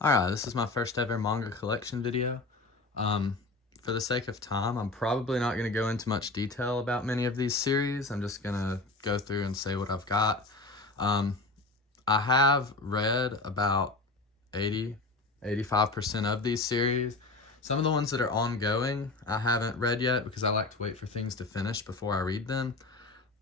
Alright, this is my first ever manga collection video. For the sake of time, I'm probably not going to go into much detail about many of these series. I'm just going to go through and say what I've got. Um, I have read about 85% of these series. Some of the ones that are ongoing, I haven't read yet because I like to wait for things to finish before I read them.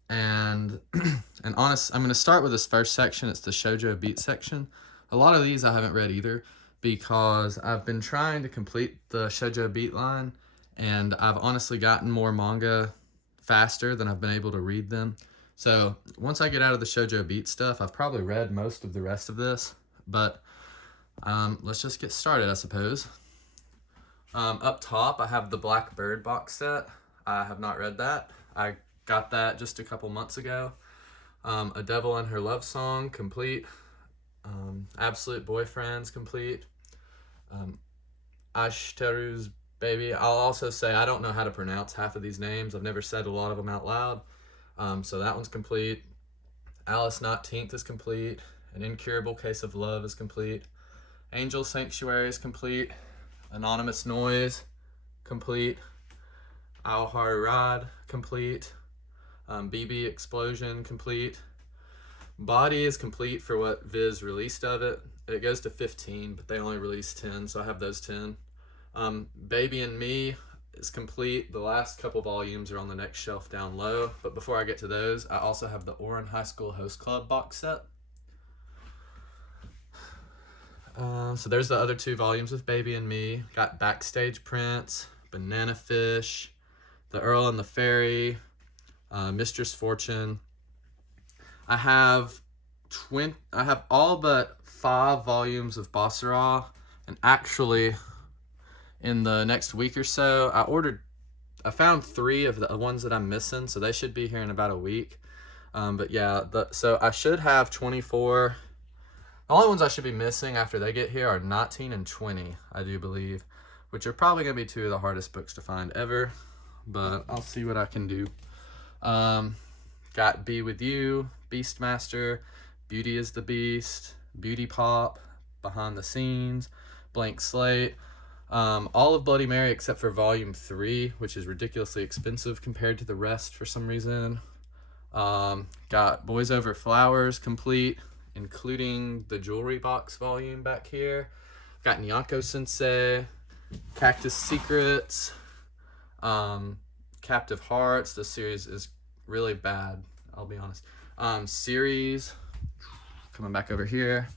And I'm going to start with this first section. It's the Shoujo Beat section. A lot of these I haven't read either because I've been trying to complete the Shoujo Beat line, and I've honestly gotten more manga faster than I've been able to read them. So once I get out of the Shoujo Beat stuff, I've probably read most of the rest of this, but let's just get started, I suppose. Up top, I have the Black Bird box set. I have not read that. I got that just a couple months ago. A Devil and Her Love Song, complete. Absolute Boyfriends, complete. Ashteru's Baby. I'll also say I don't know how to pronounce half of these names. I've never said a lot of them out loud. So that one's complete. Alice 19th is complete. An Incurable Case of Love is complete. Angel Sanctuary is complete. Anonymous Noise, complete. Aoharu Rod, complete. BB Explosion, complete. Body is complete for what Viz released of it. It goes to 15, but they only released 10, so I have those 10. Baby and Me is complete. The last couple volumes are on the next shelf down low, but before I get to those, I also have the Orin High School Host Club box set. So there's the other 2 volumes of Baby and Me. Got Backstage Prince, Banana Fish, The Earl and the Fairy, Mistress Fortune. I have all but 5 volumes of Basara, and actually in the next week or so, I found 3 of the ones that I'm missing, so they should be here in about a week. But yeah, so I should have 24. The only ones I should be missing after they get here are 19 and 20, I do believe, which are probably going to be 2 of the hardest books to find ever, but I'll see what I can do. Got Be With You, Beastmaster, Beauty is the Beast, Beauty Pop, Behind the Scenes, Blank Slate, all of Bloody Mary except for Volume 3, which is ridiculously expensive compared to the rest for some reason. Got Boys Over Flowers, complete, including the jewelry box volume back here. Got Nyanko Sensei, Cactus Secrets, Captive Hearts. This series is really bad, I'll be honest. Series, coming back over here.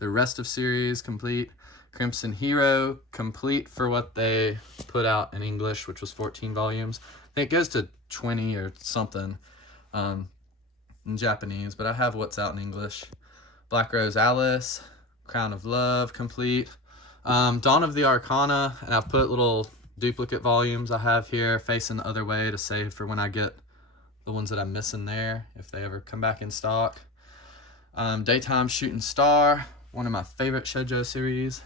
The rest of series, complete. Crimson Hero, complete for what they put out in English, which was 14 volumes. I think it goes to 20 or something in Japanese, but I have what's out in English. Black Rose Alice, Crown of Love, complete. Dawn of the Arcana, and I've put little duplicate volumes I have here facing the other way to save for when I get the ones that I'm missing there, if they ever come back in stock. Daytime Shooting Star, one of my favorite shoujo series.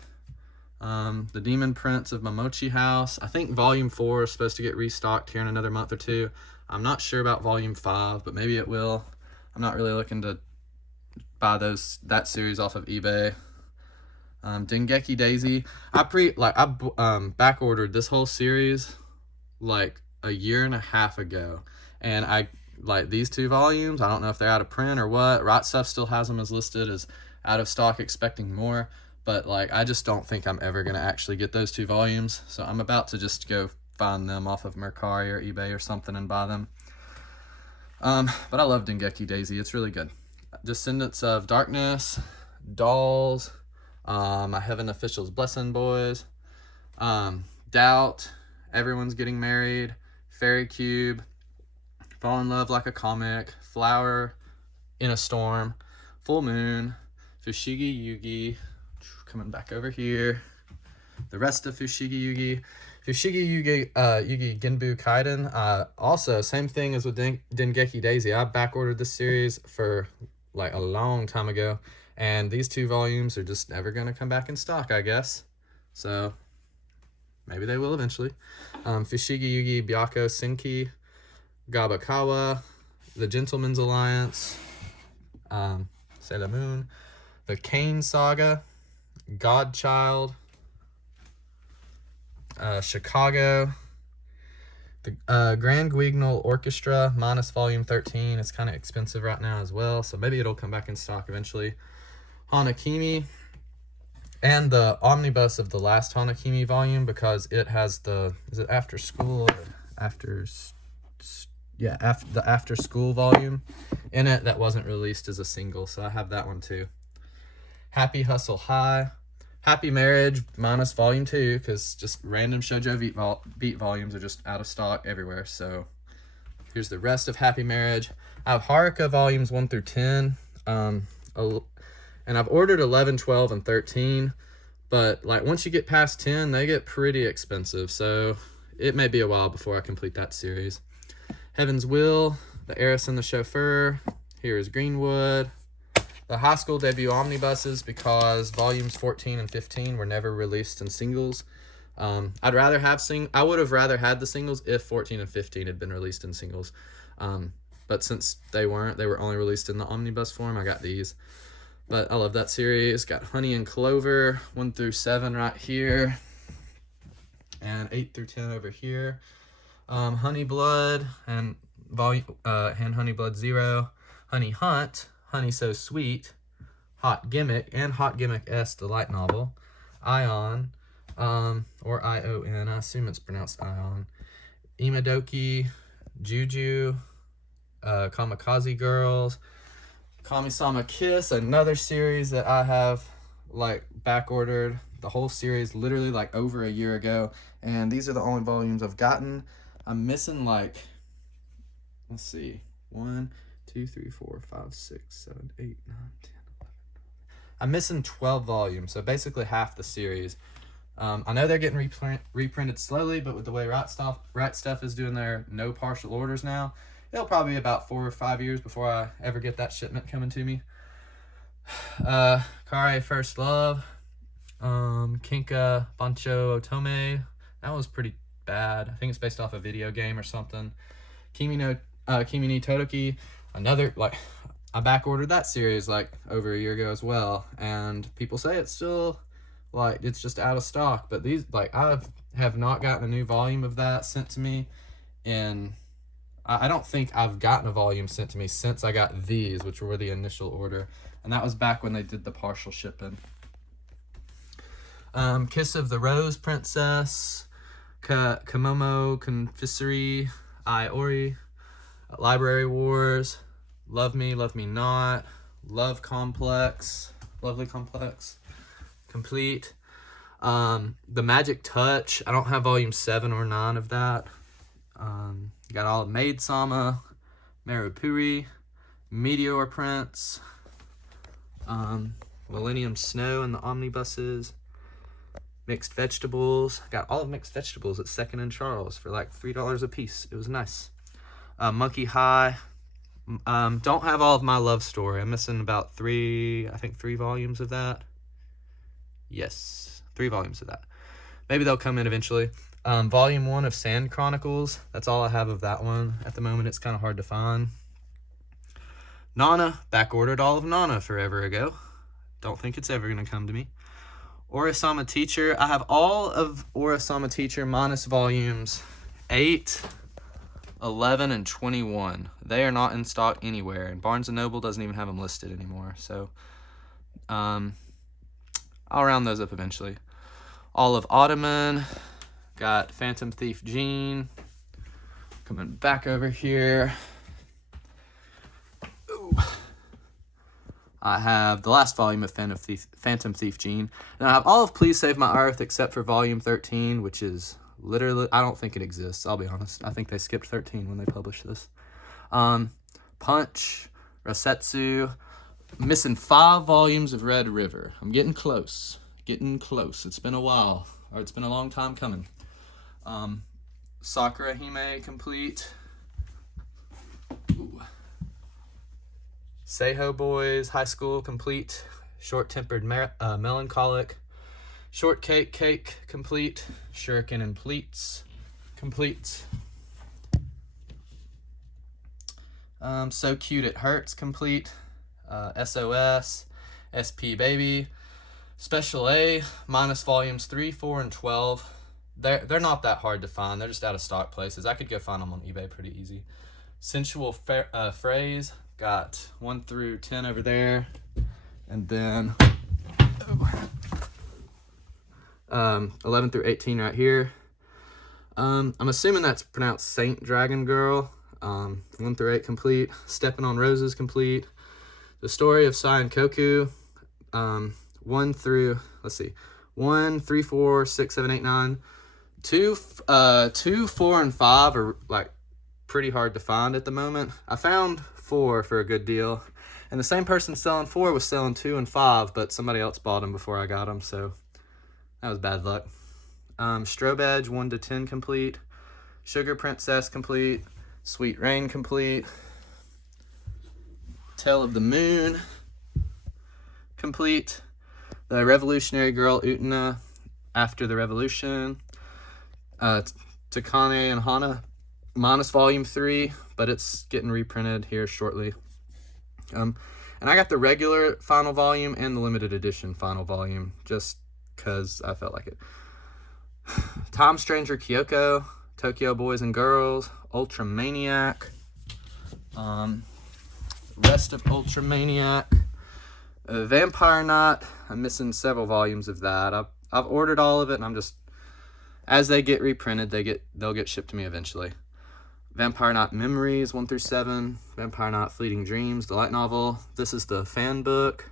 The Demon Prince of Momochi House. I think Volume 4 is supposed to get restocked here in another month or 2. I'm not sure about Volume 5, but maybe it will. I'm not really looking to buy that series off of eBay. Dengeki Daisy. I back ordered this whole series like a year and a half ago, and I like these 2 volumes. I don't know if they're out of print or what. Right Stuff still has them as listed as out of stock, expecting more, but like I just don't think I'm ever gonna actually get those 2 volumes, so I'm about to just go find them off of Mercari or eBay or something and buy them. But I love Dengeki Daisy. It's really good. Descendants of Darkness, Dolls, I Heaven Officials Blessing Boys, Doubt, Everyone's Getting Married, Fairy Cube, Fall in Love Like a Comic, Flower in a Storm, Full Moon, Fushigi Yugi, coming back over here, the rest of Fushigi Yugi. Fushigi Yugi Genbu Kaiden. Also, same thing as with Dengeki Daisy. I backordered this series for like a long time ago, and these 2 volumes are just never going to come back in stock, I guess. So maybe they will eventually. Fushigi Yugi Byako Senki, Gabakawa, The Gentleman's Alliance, Sailor Moon, The Kane Saga, Godchild, Chicago, the Grand Guignol Orchestra, minus volume 13. It's kind of expensive right now as well, so maybe it'll come back in stock eventually. Hanakimi, and the omnibus of the last Hanakimi volume, because it has the, is it after school or after, yeah, the after school volume in it that wasn't released as a single, so I have that one too. Happy Hustle High, Happy Marriage minus volume 2, because just random Shoujo beat volumes are just out of stock everywhere. So here's the rest of Happy Marriage. I have Haruka volumes 1 through 10, and I've ordered 11, 12, and 13, but like once you get past 10, they get pretty expensive, so it may be a while before I complete that series. Heaven's Will, The Heiress and the Chauffeur, here is Greenwood, the high school debut omnibuses, because volumes 14 and 15 were never released in singles. I would have rather had the singles if 14 and 15 had been released in singles. But since they weren't, they were only released in the omnibus form, I got these. But I love that series. Got Honey and Clover, 1 through 7 right here. And 8 through 10 over here. Honey Blood and Honey Blood 0. Honey Hunt, Honey So Sweet, Hot Gimmick, and Hot Gimmick S, the light novel. Ion, or I-O-N, I assume it's pronounced Ion. Imadoki, Juju, Kamikaze Girls, Kami-sama Kiss, another series that I have like back ordered the whole series literally like over a year ago, and these are the only volumes I've gotten. I'm missing like, let's see, 1, 2, 3, 4, 5, 6, 7, 8, 9, 10, 11. I'm missing 12 volumes, so basically half the series. I know they're getting reprinted slowly, but with the way Right Stuff is doing their no partial orders now, it'll probably be about 4 or 5 years before I ever get that shipment coming to me. Kare First Love, Kinka Bancho Otome, that was pretty bad. I think it's based off a video game or something. Kimi ni Todoki, another, like, I back ordered that series like over a year ago as well, and people say it's still like it's just out of stock, but these, like, I have not gotten a new volume of that sent to me, and I don't think I've gotten a volume sent to me since I got these, which were the initial order, and that was back when they did the partial shipping. Kiss of the Rose Princess, Kamomo Confiserie, Iori, Library Wars, Love Me, Love Me Not, Lovely Complex, Complete. The Magic Touch, I don't have volume 7 or 9 of that. Got all of Maid Sama, Marupuri, Meteor Prince, Millennium Snow and the omnibuses, Mixed Vegetables. Got all of Mixed Vegetables at Second and Charles for like $3 a piece. It was nice. Monkey High. Don't have all of My Love Story. I'm missing about 3 volumes of that. Yes, 3 volumes of that. Maybe they'll come in eventually. Volume 1 of Sand Chronicles. That's all I have of that one. At the moment, it's kind of hard to find. Nana. Back-ordered all of Nana forever ago. Don't think it's ever going to come to me. Orasama Teacher. I have all of Orasama Teacher minus volumes 8, 11, and 21. They are not in stock anywhere, and Barnes & Noble doesn't even have them listed anymore. So I'll round those up eventually. All of Ottoman. Got Phantom Thief Jean. Coming back over here. Ooh. I have the last volume of Phantom Thief Jean. And I have all of Please Save My Earth except for volume 13, which is literally, I don't think it exists, I'll be honest. I think they skipped 13 when they published this. Punch, Rasetsu. I'm missing 5 volumes of Red River. I'm getting close. It's been a while, or it's been a long time coming. Sakura Hime Complete. Ooh. Seiho Boys High School Complete. Short-Tempered Melancholic. Shortcake Cake Complete. Shuriken and Pleats Complete. So Cute It Hurts Complete. SOS. SP Baby. Special A minus volumes 3, 4, and 12. They're not that hard to find. They're just out of stock places. I could go find them on eBay pretty easy. Sensual Phrase, got 1 through 10 over there. And then 11 through 18 right here. I'm assuming that's pronounced Saint Dragon Girl. 1 through 8 complete. Stepping on Roses complete. The Story of Sai and Koku. 1 through, let's see, 1, 3, 4, 6, 7, 8, 9. 2, 4, and 5 are like pretty hard to find at the moment. I found 4 for a good deal, and the same person selling 4 was selling 2 and 5, but somebody else bought them before I got them, so that was bad luck. Strobe Edge 1 to 10 complete. Sugar Princess complete. Sweet Rain complete. Tale of the Moon complete. The Revolutionary Girl Utena After the Revolution. Takane and Hana minus volume 3, but it's getting reprinted here shortly. And I got the regular final volume and the limited edition final volume just because I felt like it. Time Stranger Kyoko, Tokyo Boys and Girls, Ultramaniac, rest of Ultramaniac, Vampire Knot. I'm missing several volumes of that. I've ordered all of it, and I'm just, as they get reprinted, they'll get shipped to me eventually. Vampire Knot Memories 1 through 7, Vampire Knot Fleeting Dreams, the light novel. This is the fan book.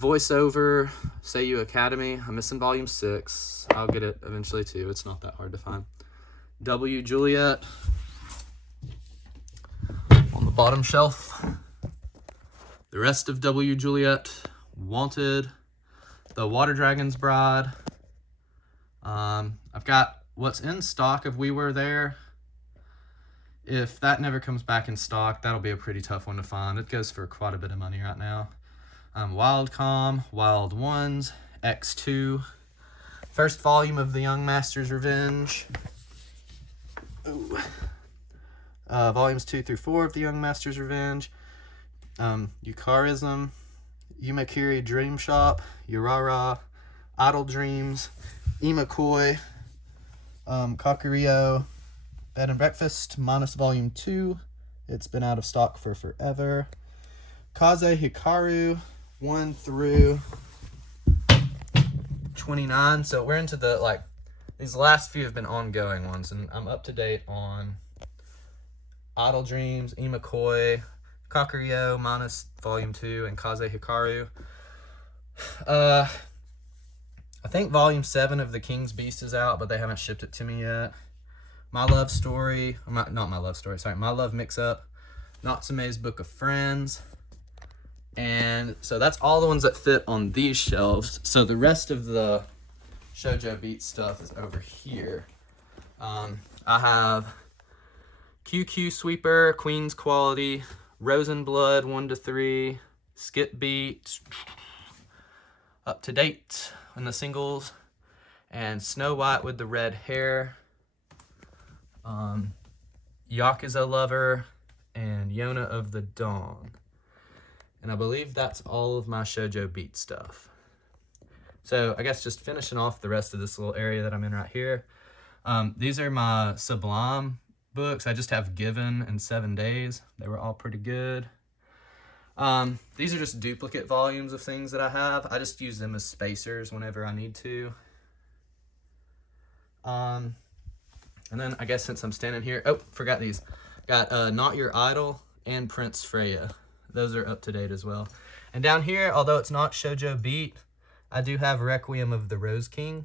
Voiceover, Seiyu Academy. I'm missing volume 6. I'll get it eventually too. It's not that hard to find. W Juliet on the bottom shelf. The rest of W Juliet, Wanted, The Water Dragon's Bride. I've got what's in stock of We Were There. If that never comes back in stock, that'll be a pretty tough one to find. It goes for quite a bit of money right now. Wild Calm, Wild Ones, X2, first volume of The Young Master's Revenge. Ooh. Volumes 2 through 4 of The Young Master's Revenge. Yukarism, Yumakiri Dream Shop, Urara, Idle Dreams, Imakoi, Kakurio, Bed and Breakfast, minus volume 2. It's been out of stock for forever. Kaze Hikaru, 1 through 29. So we're into the, these last few have been ongoing ones, and I'm up to date on Idle Dreams, Imakoi, Kakurio, minus volume 2, and Kaze Hikaru. I think volume 7 of The King's Beast is out, but they haven't shipped it to me yet. My Love Story, not My Love Story, sorry, My Love Mix-Up, Natsume's Book of Friends. And so that's all the ones that fit on these shelves. So the rest of the Shoujo Beat stuff is over here. I have QQ Sweeper, Queen's Quality, Rosenblood 1 to 3, Skip Beat, Up to Date in the singles, and Snow White with the Red Hair, Yakuza Lover, and Yona of the Dawn. And I believe that's all of my Shoujo Beat stuff. So I guess just finishing off the rest of this little area that I'm in right here. These are my Sublime books. I just have Given and 7 Days. They were all pretty good. These are just duplicate volumes of things that I have. I just use them as spacers whenever I need to. And then I guess since I'm standing here, oh, forgot these. Got Not Your Idol and Prince Freya. Those are up to date as well. And down here, although it's not Shoujo Beat, I do have Requiem of the Rose King.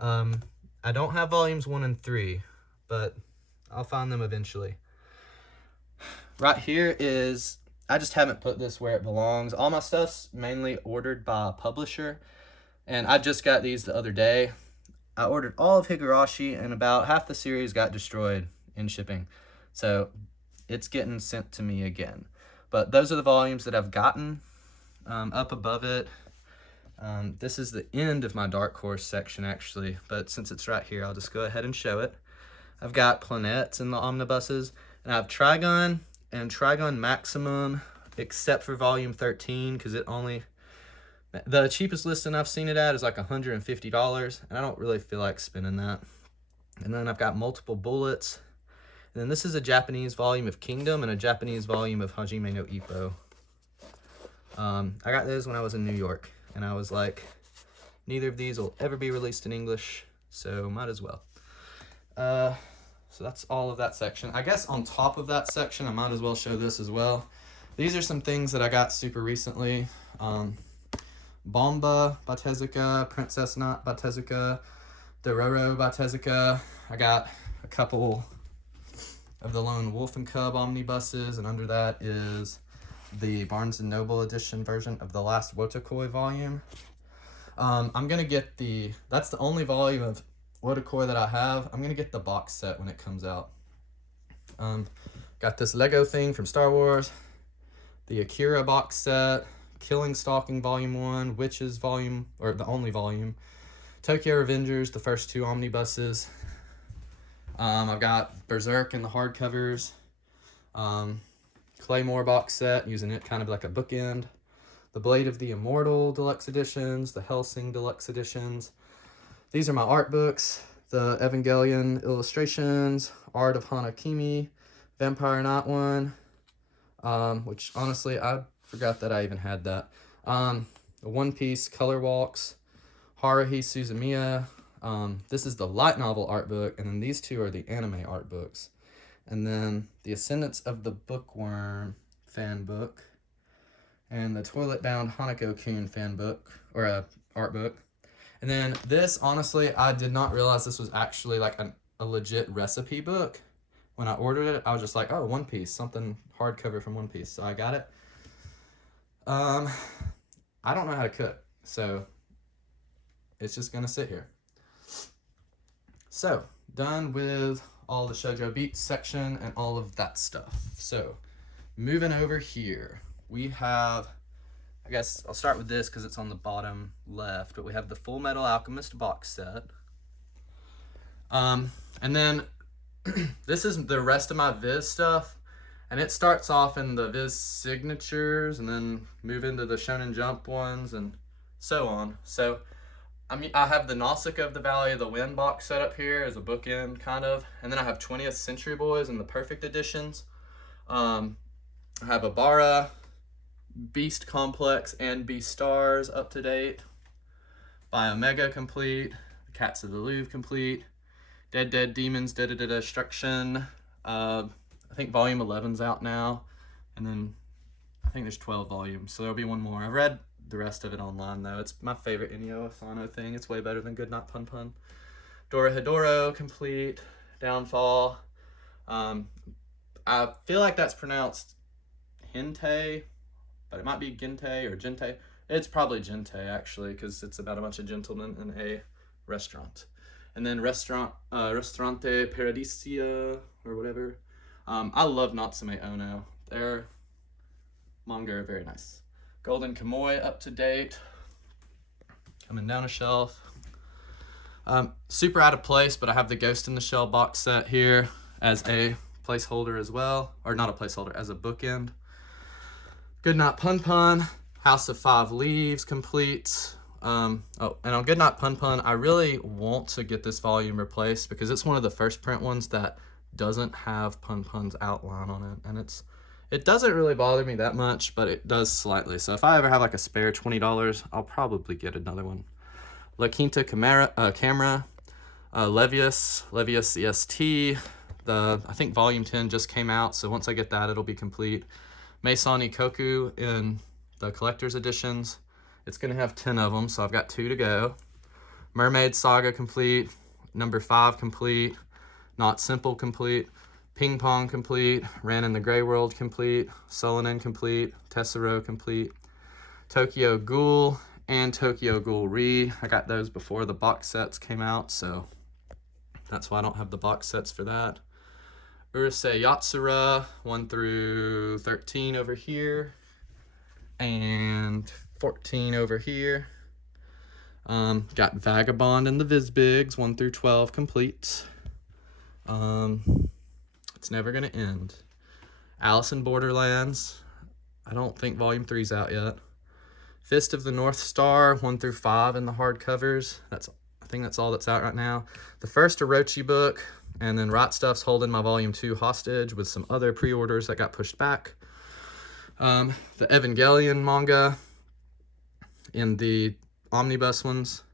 I don't have volumes 1 and 3, but I'll find them eventually. Right here is, I just haven't put this where it belongs. All my stuff's mainly ordered by a publisher, and I just got these the other day. I ordered all of Higurashi, and about half the series got destroyed in shipping. So it's getting sent to me again. But those are the volumes that I've gotten. Up above it, this is the end of my Dark Horse section, actually. But since it's right here, I'll just go ahead and show it. I've got Planets in the omnibuses, and I have Trigun and Trigun Maximum, except for volume 13, because it only The cheapest listing I've seen it at is like $150, and I don't really feel like spending that. And then I've got multiple bullets. And then this is a Japanese volume of Kingdom and a Japanese volume of Hajime no Ippo. I got those when I was in New York, and I was like, neither of these will ever be released in English, so might as well. So that's all of that section. I guess on top of that section, I might as well show this as well. These are some things that I got super recently. Bomba by Tezuka, Princess Knot by Tezuka, Dororo by Tezuka. I got a couple of the Lone Wolf and Cub omnibuses, and under that is the Barnes & Noble edition version of the last Wotakoi volume. I'm going to get that's the only volume of Wotakoi that I have. I'm going to get the box set when it comes out. Got this Lego thing from Star Wars, the Akira box set, Killing Stalking Volume 1, Witches Volume, or the only volume, Tokyo Revengers, the first 2 omnibuses. I've got Berserk in the hardcovers, Claymore box set, using it kind of like a bookend, the Blade of the Immortal deluxe editions, the Hellsing deluxe editions. These are my art books, the Evangelion illustrations, Art of Hanakimi, Vampire Knight one, which honestly, I forgot that I even had that. The One Piece Color Walks, Haruhi Suzumiya. This is the light novel art book, and then these 2 are the anime art books. And then the Ascendance of the Bookworm fan book, and the Toilet Bound Hanako-kun fan book, or art book. And then this, honestly, I did not realize this was actually like a legit recipe book. When I ordered it, I was just like, oh, One Piece, something hardcover from One Piece. So I got it. I don't know how to cook, so it's just gonna sit here. So, done with all the Shoujo Beats section and all of that stuff. So, moving over here, we have, I guess I'll start with this because it's on the bottom left, but we have the Full Metal Alchemist box set. And then this is the rest of my Viz stuff, and it starts off in the Viz signatures and then move into the Shonen Jump ones and so on. So I have the Nausicaa of the Valley of the Wind box set up here as a bookend, kind of. And then I have 20th Century Boys and the Perfect Editions. I have Abara, Beast Complex, and Beast Stars up to date. Biomega complete. Cats of the Louvre complete. Dead Dead Demons, Dead Dead Destruction. I think volume 11's out now. And then I think there's 12 volumes, so there'll be one more. I've read the rest of it online, though. It's my favorite Inyo Asano thing. It's way better than Goodnight Pun Pun. Dorohedoro complete. Downfall. I feel like that's pronounced Hinte, but it might be Gente or Gente. It's probably Gente, actually, because it's about a bunch of gentlemen in a restaurant. And then Ristorante Paradisia, or whatever. I love Natsume Ono. Their manga are very nice. Golden Kamuy up to date. Coming down a shelf. Super out of place, but I have the Ghost in the Shell box set here as a placeholder as well. Or not a placeholder, as a bookend. Goodnight Pun Pun. House of Five Leaves complete. And on Goodnight Pun Pun, I really want to get this volume replaced because it's one of the first print ones that doesn't have Pun Pun's outline on it. And it doesn't really bother me that much, but it does slightly. So if I ever have like a spare $20, I'll probably get another one. La Quinta Camera, Levius EST. I think volume 10 just came out, so once I get that, it'll be complete. Meison Ikoku in the collector's editions. It's going to have 10 of them, so I've got 2 to go. Mermaid Saga complete. Number 5 complete. Not Simple complete. Ping Pong complete. Ran in the Grey World complete. Solonin complete. Tessero complete. Tokyo Ghoul and Tokyo Ghoul Re. I got those before the box sets came out, so that's why I don't have the box sets for that. Urusei Yatsura 1 through 13 over here. And 14 over here. Got Vagabond and the Vizbigs 1 through 12 complete. It's Never Gonna End. Alice in Borderlands. I don't think volume 3's out yet. Fist of the North Star 1 through 5 in the hardcovers. I think that's all that's out right now. The first Orochi book, and then Right Stuff's holding my volume 2 hostage with some other pre-orders that got pushed back. The Evangelion manga in the omnibus ones.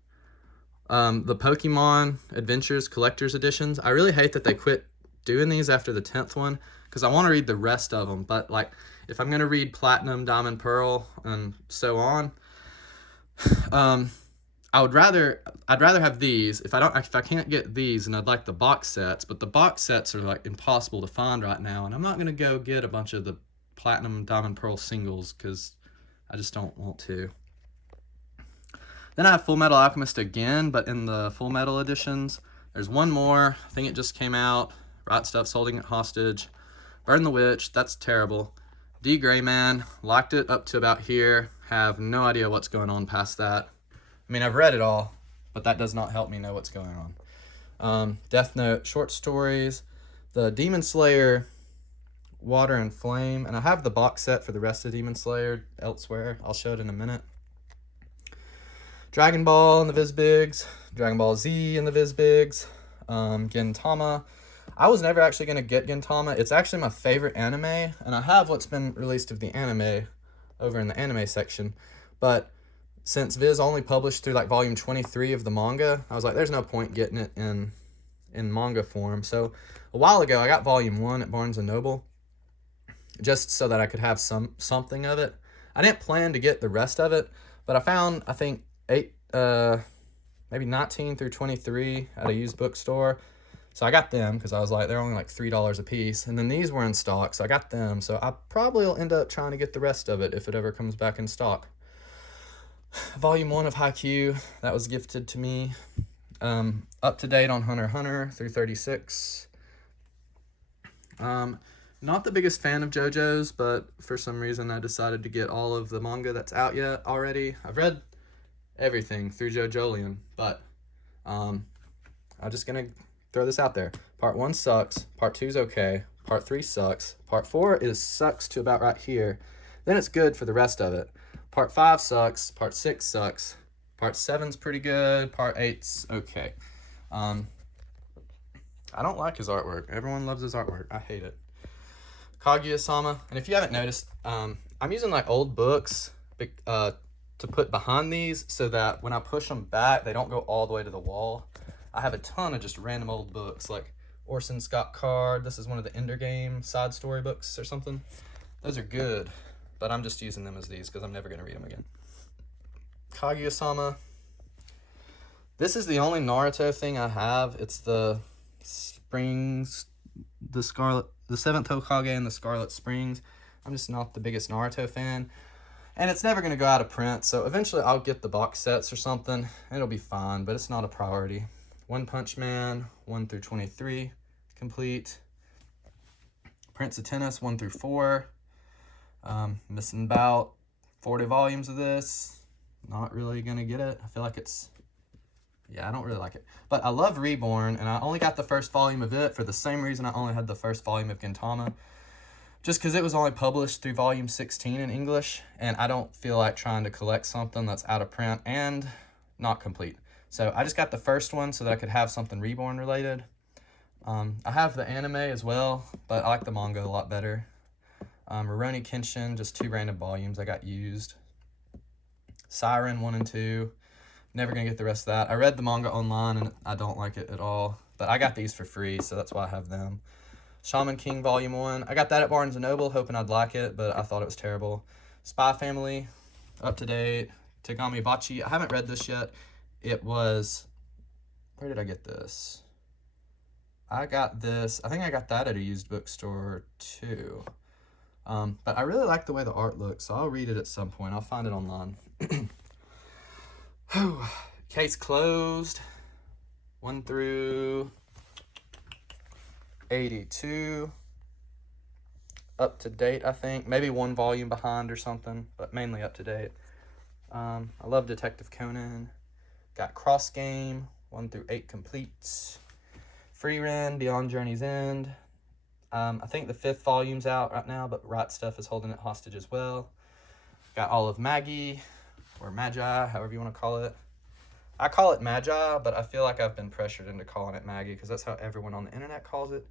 The Pokemon Adventures Collector's Editions. I really hate that they quit doing these after the 10th one, because I want to read the rest of them. But like, if I'm going to read Platinum, Diamond, Pearl, and so on, I'd rather have these. If I can't get these, and I'd like the box sets, but the box sets are like impossible to find right now, and I'm not going to go get a bunch of the Platinum, Diamond, Pearl singles because I just don't want to. Then I have Full Metal Alchemist again, but in the Full Metal editions. There's one more. I think it just came out. Right Stuff's holding it hostage. Burn the Witch. That's terrible. D. Gray Man. Liked it up to about here. Have no idea what's going on past that. I mean, I've read it all, but that does not help me know what's going on. Death Note short stories. The Demon Slayer Water and Flame. And I have the box set for the rest of Demon Slayer elsewhere. I'll show it in a minute. Dragon Ball and the Vizbigs, Dragon Ball Z and the Vizbigs, Gintama. I was never actually going to get Gintama. It's actually my favorite anime, and I have what's been released of the anime over in the anime section. But since Viz only published through like volume 23 of the manga, I was like, there's no point getting it in manga form. So a while ago, I got volume 1 at Barnes & Noble, just so that I could have something of it. I didn't plan to get the rest of it, but I found, I think, maybe 19 through 23 at a used bookstore. So I got them because I was like, they're only like $3 a piece. And then these were in stock, so I got them. So I probably will end up trying to get the rest of it if it ever comes back in stock. Volume 1 of Haikyuu, that was gifted to me. Up to date on Hunter x Hunter through 36. Not the biggest fan of JoJo's, but for some reason I decided to get all of the manga that's out yet already. I've read everything through JoJolion, but I'm just gonna throw this out there. Part 1 sucks, part 2 is okay, part 3 sucks, part 4 sucks to about right here, then it's good for the rest of it. Part 5 sucks, part 6 sucks, part 7's pretty good, part 8's okay. I don't like his artwork. Everyone loves his artwork. I hate it. Kaguya-sama, and if you haven't noticed, I'm using like old books to put behind these so that when I push them back, they don't go all the way to the wall. I have a ton of just random old books, like Orson Scott Card. This is one of the Ender Game side story books or something. Those are good, but I'm just using them as these because I'm never going to read them again. Kaguya-sama. This is the only Naruto thing I have. It's the Springs, the 7th Hokage and the Scarlet Springs. I'm just not the biggest Naruto fan. And it's never going to go out of print, so eventually I'll get the box sets or something. It'll be fine, but it's not a priority. One Punch Man, 1 through 23, complete. Prince of Tennis, 1 through 4. Missing about 40 volumes of this. Not really going to get it. I feel like I don't really like it. But I love Reborn, and I only got the first volume of it for the same reason I only had the first volume of Gintama. Just because it was only published through volume 16 in English, and I don't feel like trying to collect something that's out of print and not complete. So I just got the first one so that I could have something Reborn related. I have the anime as well, but I like the manga a lot better. Rurouni Kenshin, just 2 random volumes I got used. Siren 1 and 2. Never going to get the rest of that. I read the manga online, and I don't like it at all. But I got these for free, so that's why I have them. Shaman King Volume 1. I got that at Barnes & Noble, hoping I'd like it, but I thought it was terrible. Spy Family, up to date. Tegami Bachi. I haven't read this yet. It was... Where did I get this? I got this... I think I got that at a used bookstore, too. But I really like the way the art looks, so I'll read it at some point. I'll find it online. Case closed. 1 through 82. Up to date, I think. Maybe 1 volume behind or something, but mainly up to date. I love Detective Conan. Got Cross Game, 1 through 8 complete. Free Ren, Beyond Journey's End. I think the 5th volume's out right now, but Right Stuff is holding it hostage as well. Got all of Maggie. or Magi, however you want to call it. I call it Magi, but I feel like I've been pressured into calling it Maggie because that's how everyone on the internet calls it,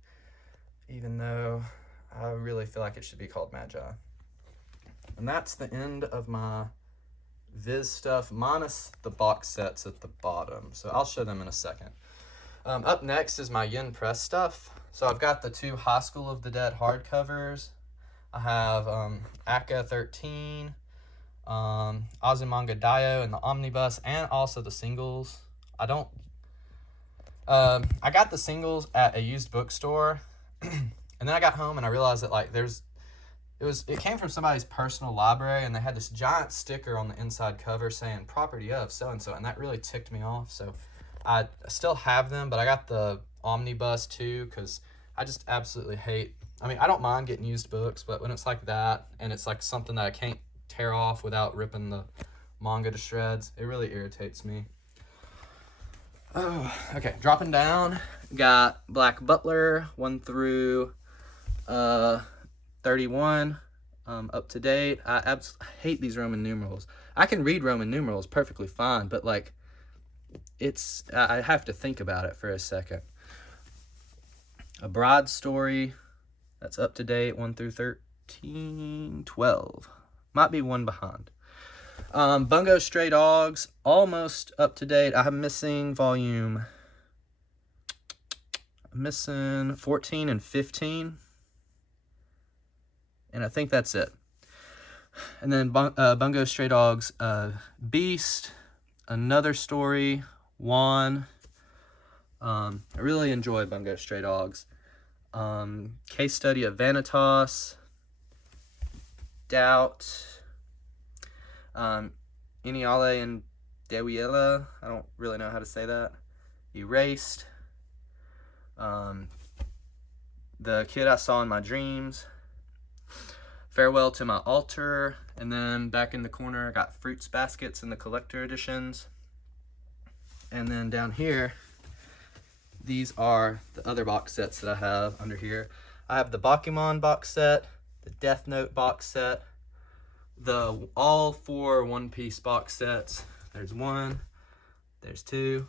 even though I really feel like it should be called Magi. And that's the end of my Viz stuff, minus the box sets at the bottom. So I'll show them in a second. Up next is my Yen Press stuff. So I've got the 2 High School of the Dead hardcovers. I have Akka 13, Azumanga Daioh and the Omnibus, and also the singles. I got the singles at a used bookstore, and then I got home and I realized that like it came from somebody's personal library, and they had this giant sticker on the inside cover saying property of so and so, and that really ticked me off. So I still have them, but I got the Omnibus too because I just absolutely hate. I mean, I don't mind getting used books, but when it's like that and it's like something that I can't tear off without ripping the manga to shreds, it really irritates me. Oh, okay, dropping down, got Black Butler 1 through 31, up to date. I hate these Roman numerals. I can read Roman numerals perfectly fine, but like I have to think about it for a second. A Broad Story, that's up to date, 1 through 13, 12. Might be one behind. Bungo Stray Dogs, almost up to date. I'm missing 14 and 15. And I think that's it. And then Bungo Stray Dogs, Beast, Another Story, Juan. I really enjoy Bungo Stray Dogs. Case Study of Vanitas, Doubt, Iniale and Dewiela, I don't really know how to say that, Erased, The Kid I Saw in My Dreams, Farewell to My Altar, and then back in the corner I got Fruits Baskets in the collector editions. And then down here, these are the other box sets that I have under here. I have the Bakuman box set, the Death Note box set, the all 4 One Piece box sets. There's 1, there's 2,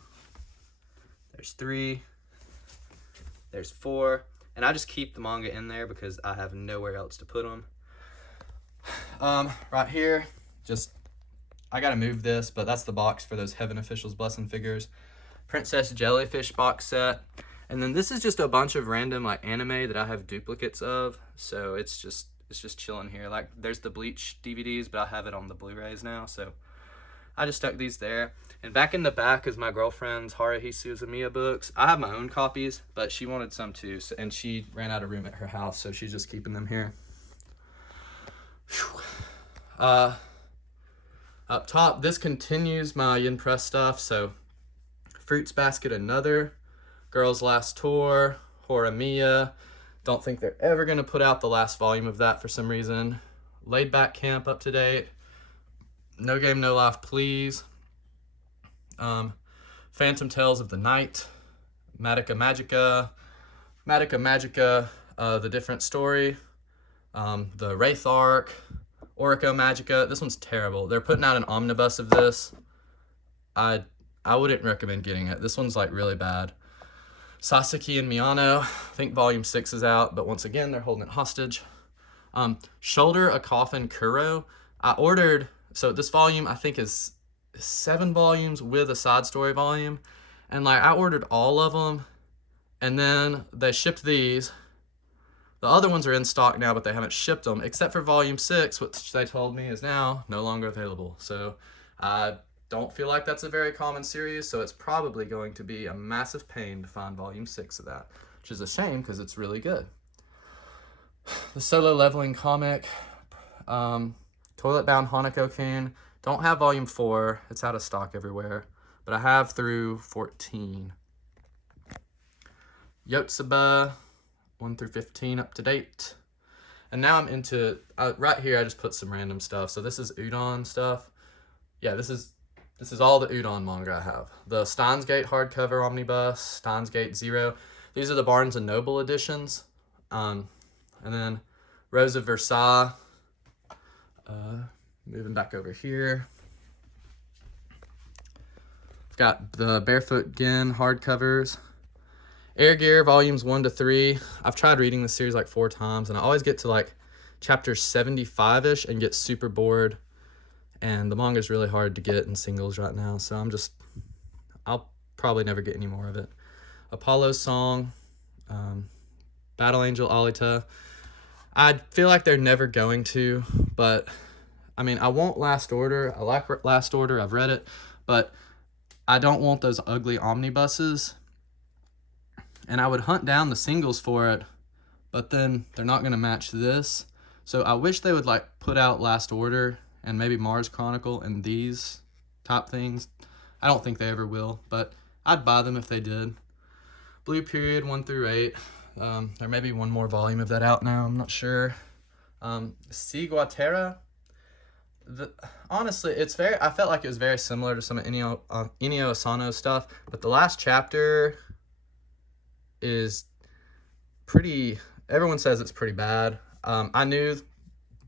there's 3, there's 4, and I just keep the manga in there because I have nowhere else to put them. Right here, I gotta move this, but that's the box for those Heaven Officials Blessing figures. Princess Jellyfish box set, and then this is just a bunch of random like anime that I have duplicates of, so it's just chilling here. Like there's the Bleach DVDs, but I have it on the Blu-rays now, so I just stuck these there. And back in the back is my girlfriend's Haruhi Suzumiya books. I have my own copies, but she wanted some too, and she ran out of room at her house, so she's just keeping them here. Up top, this continues my Yen Press stuff, so Fruits Basket, Another, Girls Last Tour, Horimiya. Don't think they're ever going to put out the last volume of that for some reason. Laid Back Camp, up to date. No Game, No Life, Please. Phantom Tales of the Night. Madoka Magica, The Different Story. The Wraith Arc. Orico Magica. This one's terrible. They're putting out an omnibus of this. I wouldn't recommend getting it. This one's like really bad. Sasaki and Miyano. I think volume 6 is out, but once again, they're holding it hostage. Shoulder a Coffin Kuro. I ordered, so this volume I think is 7 volumes with a side story volume. And like I ordered all of them, and then they shipped these. The other ones are in stock now, but they haven't shipped them, except for volume 6, which they told me is now no longer available. So I don't feel like that's a very common series, so it's probably going to be a massive pain to find volume 6 of that, which is a shame because it's really good. The Solo Leveling comic, Toilet Bound Hanako-kun. Don't have volume 4, it's out of stock everywhere, but I have through 14. Yotsuba, 1 through 15, up to date. And now I'm into, right here I just put some random stuff. So this is Udon stuff. Yeah, this is all the Udon manga I have. The Steins Gate hardcover omnibus, Steins Gate 0. These are the Barnes & Noble editions. And then Rose of Versailles. Moving back over here. Got the Barefoot Gin hardcovers. Air Gear volumes 1 to 3. I've tried reading this series like 4 times, and I always get to like chapter 75-ish and get super bored. And the manga is really hard to get in singles right now, so I'll probably never get any more of it. Apollo's Song, Battle Angel Alita. I feel like they're never going to, but I mean, I want Last Order. I like Last Order. I've read it, but I don't want those ugly omnibuses. And I would hunt down the singles for it, but then they're not going to match this. So I wish they would like put out Last Order and maybe Mars Chronicle and these top things. I don't think they ever will, but I'd buy them if they did. Blue Period 1 through 8. There may be one more volume of that out now. I'm not sure. Ciguatera. Honestly, I felt like it was very similar to some of Inio Asano's stuff, but the last chapter is pretty. Everyone says it's pretty bad. I knew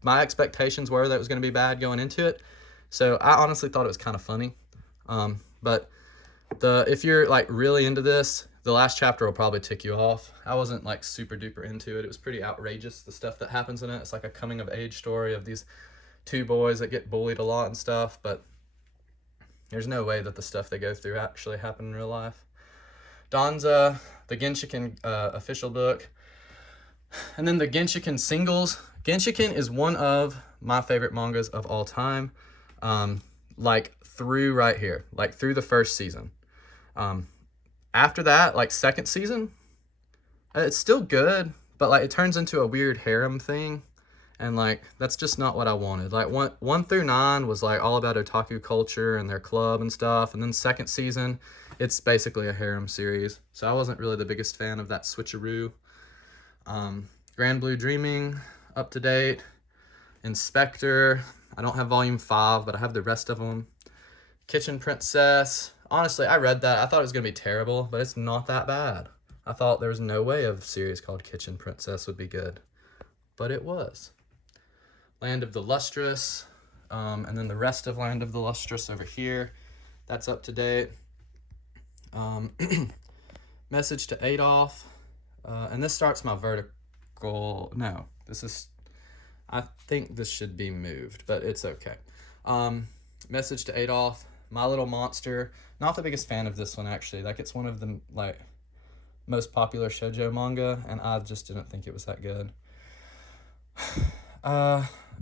my expectations were that it was going to be bad going into it, so I honestly thought it was kind of funny. But if you're like really into this, the last chapter will probably tick you off. I wasn't like super duper into it. It was pretty outrageous, the stuff that happens in it. It's like a coming of age story of these 2 boys that get bullied a lot and stuff, but there's no way that the stuff they go through actually happen in real life. Danza, the Genshiken official book, and then the Genshiken singles. Genshiken is one of my favorite mangas of all time, like through right here, like through the first season. After that, like second season, it's still good, but like it turns into a weird harem thing, and like that's just not what I wanted. Like 1 through 9 was like all about otaku culture and their club and stuff, and then second season, it's basically a harem series. So I wasn't really the biggest fan of that switcheroo. Grand Blue Dreaming, up to date. Inspector, I don't have volume 5, but I have the rest of them. Kitchen Princess. Honestly, I read that. I thought it was going to be terrible, but it's not that bad. I thought there was no way a series called Kitchen Princess would be good, but it was. Land of the Lustrous, and then the rest of Land of the Lustrous over here. That's up to date. Message to Adolf, and this starts my vertical. No, I think this should be moved, but it's okay. Message to Adolf, My Little Monster. Not the biggest fan of this one, actually. Like, it's one of the like most popular shoujo manga, and I just didn't think it was that good.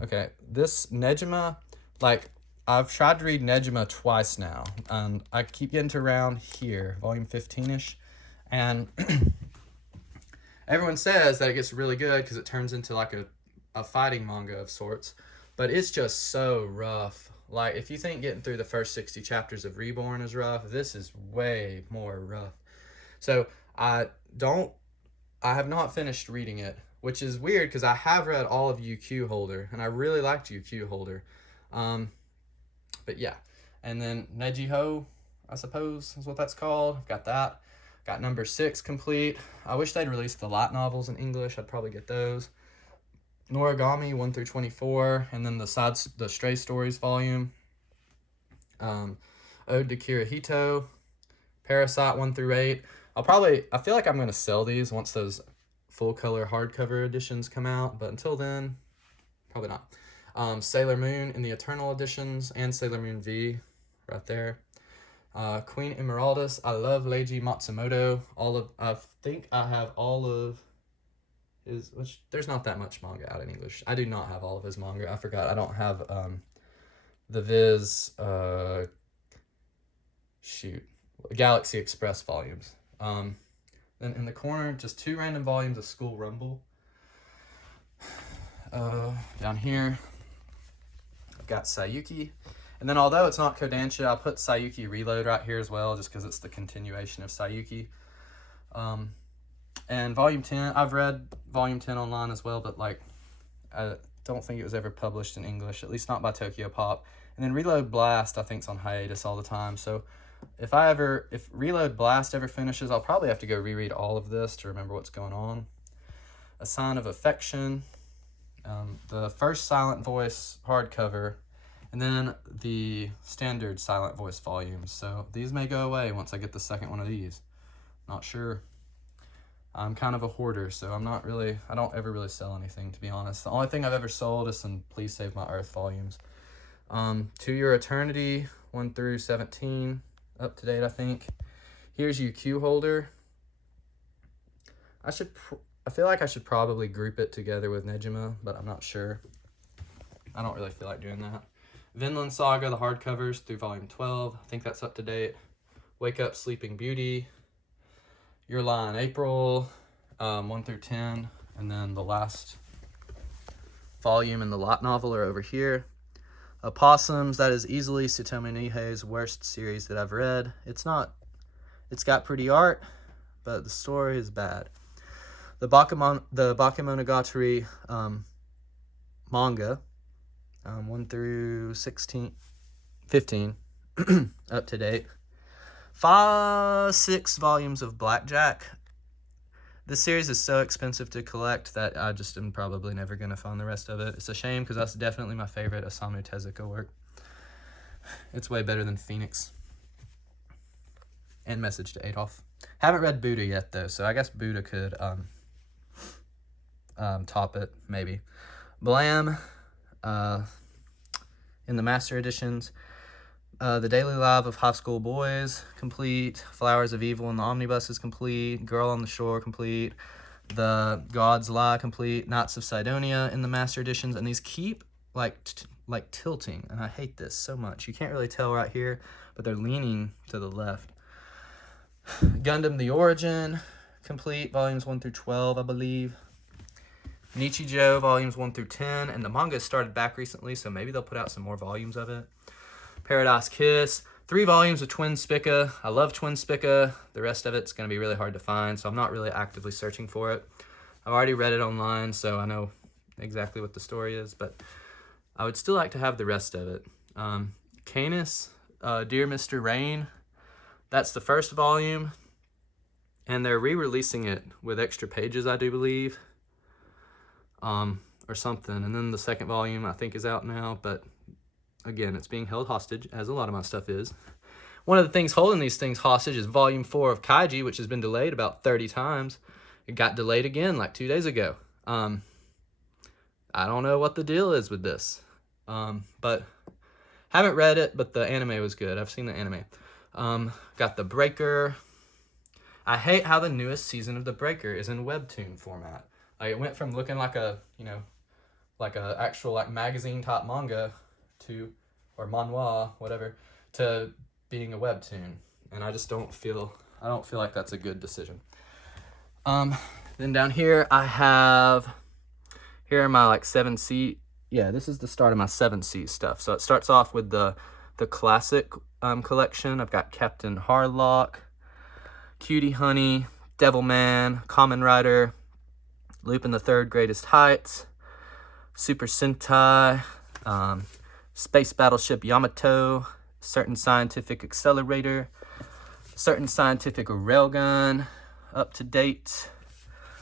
Okay, this Nejima, like, I've tried to read Nejima twice now, and I keep getting to around here, volume 15-ish, and everyone says that it gets really good because it turns into like a fighting manga of sorts, but it's just so rough. Like, if you think getting through the first 60 chapters of Reborn is rough, this is way more rough. So I have not finished reading it, which is weird because I have read all of UQ Holder, and I really liked UQ Holder. But yeah, and then Nejiho, I suppose is what that's called. Got that. Got number 6 complete. I wish they'd release the light novels in English. I'd probably get those. Noragami 1 through 24, and then the Stray Stories volume. Ode to Kirihito, Parasite 1 through 8. I feel like I'm gonna sell these once those full color hardcover editions come out, but until then, probably not. Sailor Moon in the Eternal editions, and Sailor Moon V, right there. Queen Emeraldus. I love Leiji Matsumoto. I think I have all of which there's not that much manga out in English. I do not have all of his manga. I forgot. I don't have the Viz Galaxy Express volumes. Then in the corner, just 2 random volumes of School Rumble. Down here, I've got Sayuki. And then although it's not Kodansha, I'll put Sayuki Reload right here as well, just because it's the continuation of Sayuki. And Volume 10, I've read Volume 10 online as well, but like, I don't think it was ever published in English, at least not by Tokyo Pop. And then Reload Blast, I think, is on hiatus all the time. So if Reload Blast ever finishes, I'll probably have to go reread all of this to remember what's going on. A Sign of Affection, the first Silent Voice hardcover, And then the standard silent voice volumes. So these may go away once I get the second one of these. Not sure. I'm kind of a hoarder, so I don't ever really sell anything, to be honest. The only thing I've ever sold is some Please Save My Earth volumes. To Your Eternity, 1 through 17, up to date, I think. Here's Your Q Holder. I feel like I should probably group it together with Nejima, but I'm not sure. I don't really feel like doing that. Vinland Saga, the hardcovers through volume 12. I think that's up to date. Wake Up Sleeping Beauty. Your Lie in April, 1 through 10. And then the last volume in the lot novel are over here. Opossums, that is easily Tsutomu Nihei's worst series that I've read. It's got pretty art, but the story is bad. The Bakemonogatari manga, 1 through 15, up to date. 6 volumes of Blackjack. This series is so expensive to collect that I just am probably never going to find the rest of it. It's a shame because that's definitely my favorite Osamu Tezuka work. It's way better than Phoenix and Message to Adolf. Haven't read Buddha yet, though, so I guess Buddha could top it, maybe. Blam, in the Master Editions. The Daily Life of High School Boys, complete. Flowers of Evil in the Omnibus is complete. Girl on the Shore, complete. The God's Lie, complete. Knights of Sidonia in the Master Editions. And these keep, like tilting. And I hate this so much. You can't really tell right here, but they're leaning to the left. Gundam The Origin, complete. Volumes 1 through 12, I believe. Nichijou, volumes 1 through 10. And the manga started back recently, so maybe they'll put out some more volumes of it. Paradise Kiss, 3 volumes of Twin Spica. I love Twin Spica. The rest of it's going to be really hard to find, so I'm not really actively searching for it. I've already read it online, so I know exactly what the story is, but I would still like to have the rest of it. Canis, Dear Mr. Rain, that's the first volume, and they're re-releasing it with extra pages, I do believe, or something. And then the second volume, I think, is out now, but again, it's being held hostage, as a lot of my stuff is. One of the things holding these things hostage is Volume 4 of Kaiji, which has been delayed about 30 times. It got delayed again like 2 days ago. I don't know what the deal is with this. But haven't read it, but the anime was good. I've seen the anime. Got The Breaker. I hate how the newest season of The Breaker is in webtoon format. Like, it went from looking like a actual magazine type manga or manhwa, whatever, to being a webtoon, and I just don't feel like that's a good decision. Then down here here are my 7C. Yeah, this is the start of my 7C stuff. So it starts off with the classic collection. I've got Captain Harlock, Cutie Honey, Devilman, Kamen Rider, Lupin the Third Greatest Heights, Super Sentai, Space Battleship Yamato, Certain Scientific Accelerator, Certain Scientific Railgun, up to date,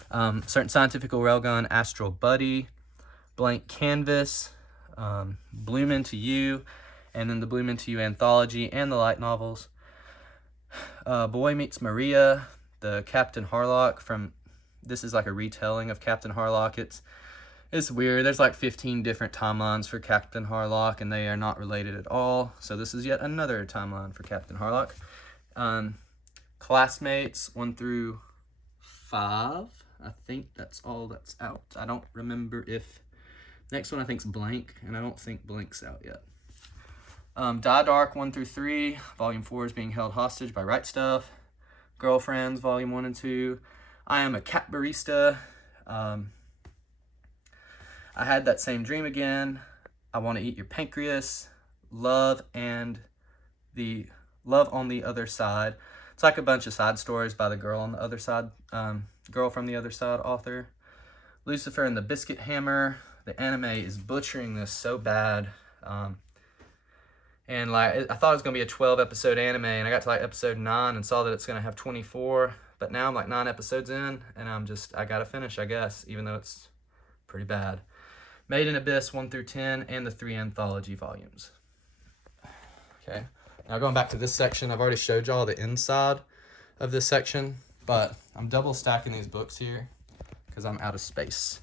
Certain Scientific Railgun Astral Buddy, Blank Canvas, Bloom Into You, and then the Bloom Into You anthology and the light novels. Boy Meets Maria, the Captain Harlock this is like a retelling of Captain Harlock. It's weird. There's 15 different timelines for Captain Harlock, and they are not related at all. So this is yet another timeline for Captain Harlock. Classmates 1 through 5. I think that's all that's out. I don't remember if... Next one I think is Blank, and I don't think Blank's out yet. Die Dark 1 through 3. Volume 4 is being held hostage by Right Stuff. Girlfriends, Volume 1 and 2. I Am a Cat Barista. I Had That Same Dream Again, I Want to Eat Your Pancreas, Love on the Other Side. It's like a bunch of side stories by the girl on the other side, Girl from the Other Side author. Lucifer and the Biscuit Hammer. The anime is butchering this so bad. And I thought it was going to be a 12-episode anime, and I got to episode 9 and saw that it's going to have 24. But now I'm 9 episodes in, and I got to finish, I guess, even though it's pretty bad. Made in Abyss 1 through 10, and the 3 anthology volumes. Okay, now going back to this section, I've already showed y'all the inside of this section, but I'm double stacking these books here because I'm out of space.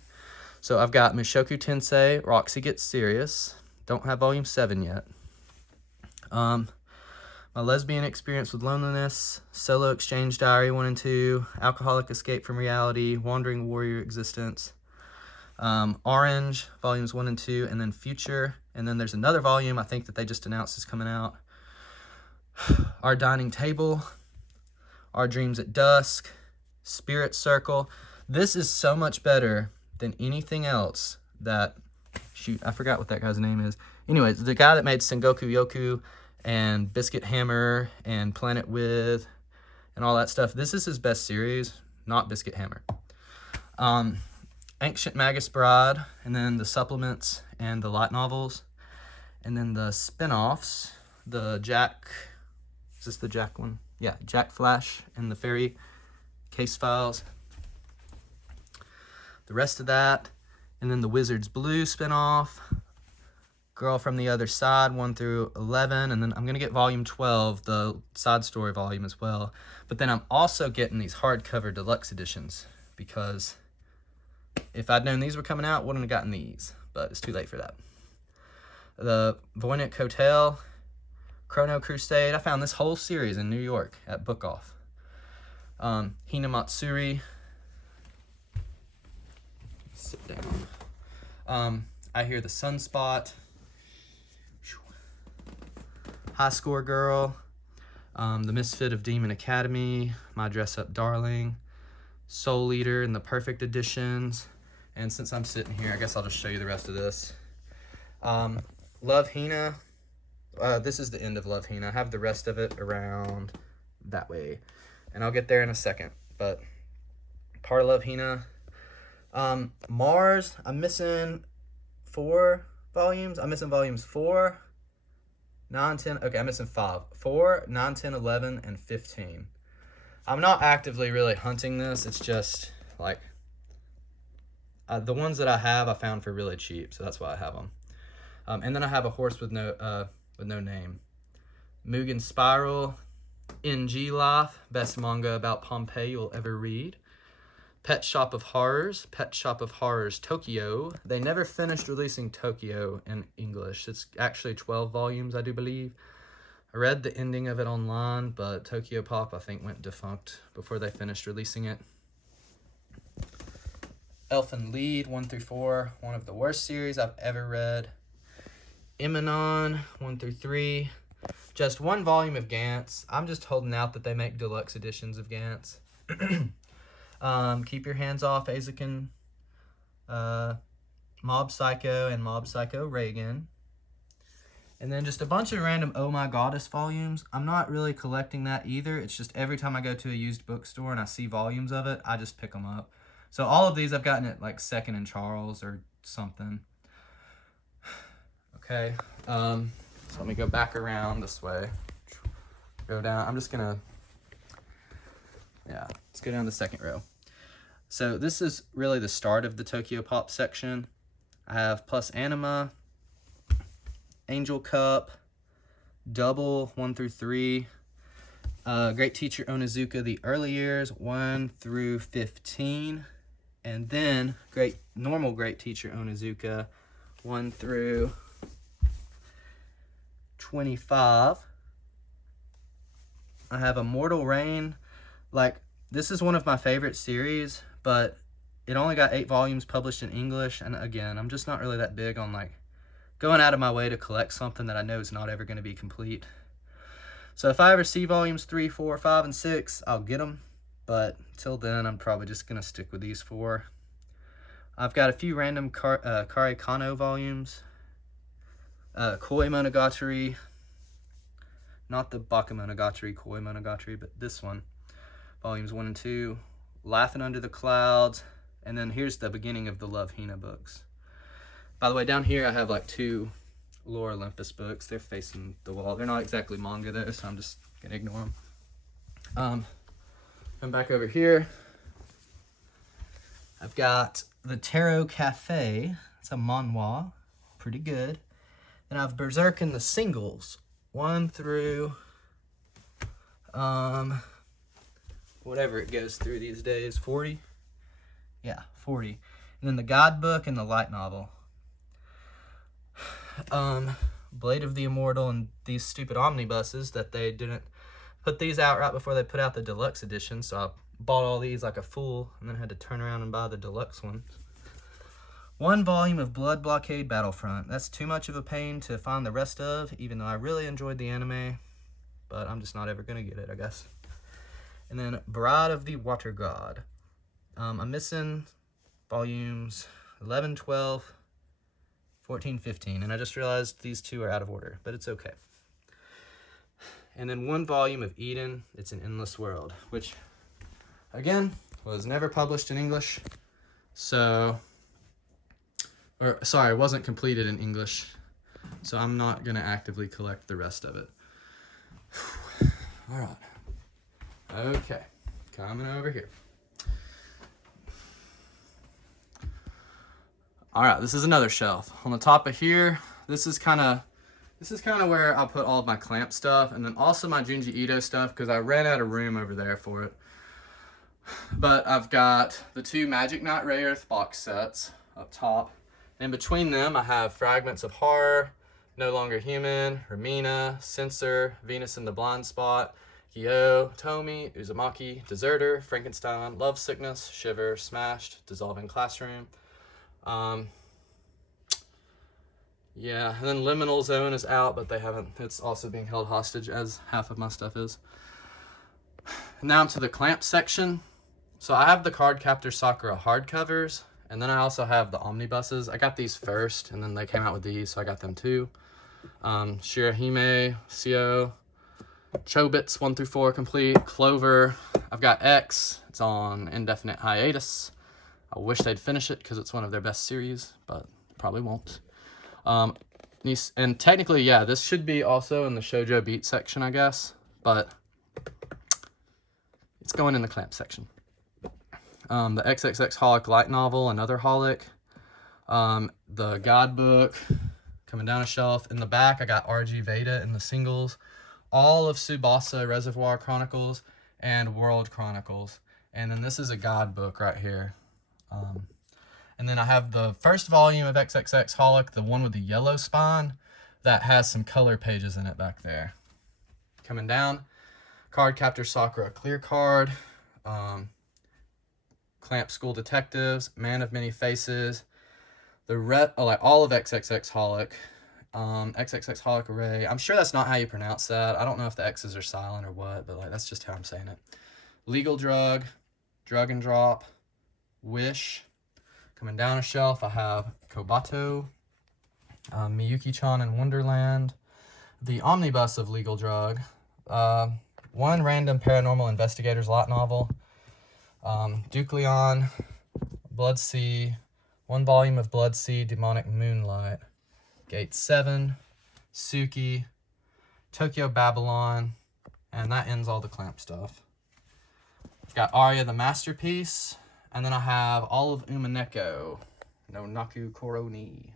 So I've got Mushoku Tensei, Roxy Gets Serious. Don't have volume 7 yet. My Lesbian Experience with Loneliness, Solo Exchange Diary 1 and 2, Alcoholic Escape from Reality, Wandering Warrior Existence, Orange, volumes 1 and 2, and then Future. And then there's another volume I think that they just announced is coming out. Our Dining Table, Our Dreams at Dusk, Spirit Circle. This is so much better than anything else that, shoot, I forgot what that guy's name is. Anyways, the guy that made Sengoku Yoku and Biscuit Hammer and Planet With and all that stuff. This is his best series, not Biscuit Hammer. Ancient Magus Bride, and then the supplements and the light novels, and then the spin-offs, the Jack, is this the Jack one? Yeah, Jack Flash and the Fairy Case Files. The rest of that, and then the Wizard's Blue spin-off, Girl from the Other Side 1 through 11, and then I'm gonna get volume 12, the side story volume as well. But then I'm also getting these hardcover deluxe editions because if I'd known these were coming out, wouldn't have gotten these, but it's too late for that. The Voynich Hotel, Chrono Crusade. I found this whole series in New York at Book Off. Hina Matsuri. Sit down. I Hear the Sunspot. High Score Girl. The Misfit of Demon Academy. My Dress Up Darling. Soul Eater and the Perfect Editions. And since I'm sitting here, I guess I'll just show you the rest of this. Love Hina. This is the end of Love Hina. I have the rest of it around that way. And I'll get there in a second. But part of Love Hina. Mars, I'm missing 4 volumes. I'm missing volumes 4, 9, 10. Okay, I'm missing 5. 4, 9, 10, 11, and 15. I'm not actively really hunting this. It's just like the ones that I have I found for really cheap, so that's why I have them. And then I have A Horse with No Name. Mugen Spiral, NG Life, best manga about Pompeii you'll ever read. Pet Shop of Horrors, Pet Shop of Horrors Tokyo. They never finished releasing Tokyo in English. It's actually 12 volumes, I do believe. I read the ending of it online, but Tokyo Pop, I think, went defunct before they finished releasing it. Elfen Lied, 1 through 4, one of the worst series I've ever read. Imenon, 1 through 3. Just 1 volume of Gantz. I'm just holding out that they make deluxe editions of Gantz. Keep Your Hands Off Azakin, Mob Psycho, and Mob Psycho Reagan. And then just a bunch of random Oh My Goddess volumes. I'm not really collecting that either. It's just every time I go to a used bookstore and I see volumes of it, I just pick them up. So all of these I've gotten at like Second and Charles or something. Okay, so let me go back around this way. Go down, I'm just gonna, let's go down the second row. So this is really the start of the Tokyo Pop section. I have Plus Anima, Angel Cup, Double 1 through 3, Great Teacher Onizuka, The Early Years 1 through 15, and then Normal Great Teacher Onizuka 1 through 25. I have Immortal Rain. Like, this is one of my favorite series, but it only got 8 volumes published in English, and again, I'm just not really that big on like going out of my way to collect something that I know is not ever going to be complete. So if I ever see volumes 3, 4, 5, and 6, I'll get them, but till then, I'm probably just going to stick with these 4. I've got a few random Kare Kano volumes. Koi Monogatari, not the Bakemonogatari, Koi Monogatari, but this one. Volumes 1 and 2, Laughing Under the Clouds, and then here's the beginning of the Love Hina books. By the way, down here I have like 2 Lore Olympus books. They're facing the wall. They're not exactly manga though, so I'm just gonna ignore them. Come back over here. I've got the Tarot Cafe. It's a manhwa, pretty good. And I have Berserk in the singles, 1 through whatever it goes through these days, 40. Yeah, 40. And then the guidebook and the light novel. Blade of the Immortal and these stupid omnibuses that they didn't put these out right before they put out the deluxe edition, so I bought all these like a fool and then had to turn around and buy the deluxe ones. 1 volume of Blood Blockade Battlefront. That's too much of a pain to find the rest of, even though I really enjoyed the anime, but I'm just not ever gonna get it, I guess. And then Bride of the Water God. I'm missing volumes 11, 12, 14, 15, and I just realized these 2 are out of order, but it's okay. And then 1 volume of Eden, It's an Endless World, which, again, was never published in English, so, or sorry, wasn't completed in English, so I'm not going to actively collect the rest of it. All right. Okay, coming over here. All right, this is another shelf. On the top of here, this is kind of where I'll put all of my clamp stuff, and then also my Junji Ito stuff, because I ran out of room over there for it. But I've got the 2 Magic Knight Rayearth box sets up top. In between them, I have Fragments of Horror, No Longer Human, Ramina, Censor, Venus in the Blind Spot, Gyo, Tomi, Uzumaki, Deserter, Frankenstein, Love Sickness, Shiver, Smashed, Dissolving Classroom. Yeah, and then Liminal Zone is out, but they haven't, it's also being held hostage as half of my stuff is. Now to the clamp section. So I have the Cardcaptor Sakura hardcovers, and then I also have the omnibuses. I got these first, and then they came out with these, so I got them too. Shirahime, Seo, Chobits 1 through 4 complete, Clover. I've got X, it's on indefinite hiatus. I wish they'd finish it because it's one of their best series, but probably won't. And technically, yeah, this should be also in the Shoujo Beat section, I guess, but it's going in the clamp section. The XXX Holic light novel, another Holic. The Godbook, coming down a shelf. In the back, I got RG Veda in the singles. All of Tsubasa Reservoir Chronicles and World Chronicles. And then this is a Godbook right here. And then I have the first volume of XXX Holic, the one with the yellow spine, that has some color pages in it back there. Coming down, Cardcaptor Sakura Clear Card, Clamp School Detectives, Man of Many Faces, all of XXX Holic, XXX Holic Array. I'm sure that's not how you pronounce that. I don't know if the X's are silent or what, but like that's just how I'm saying it. Legal Drug, Drug and Drop, Wish. Coming down a shelf, I have Kobato, Miyuki-chan in Wonderland, the omnibus of Legal Drug, 1 random Paranormal Investigators lot novel, Duke Leon, Blood Sea, 1 volume of Blood Sea, Demonic Moonlight, Gate 7, Suki, Tokyo Babylon, and that ends all the clamp stuff. I've got Arya the Masterpiece, and then I have all of Umaneko, no Naku Koroni.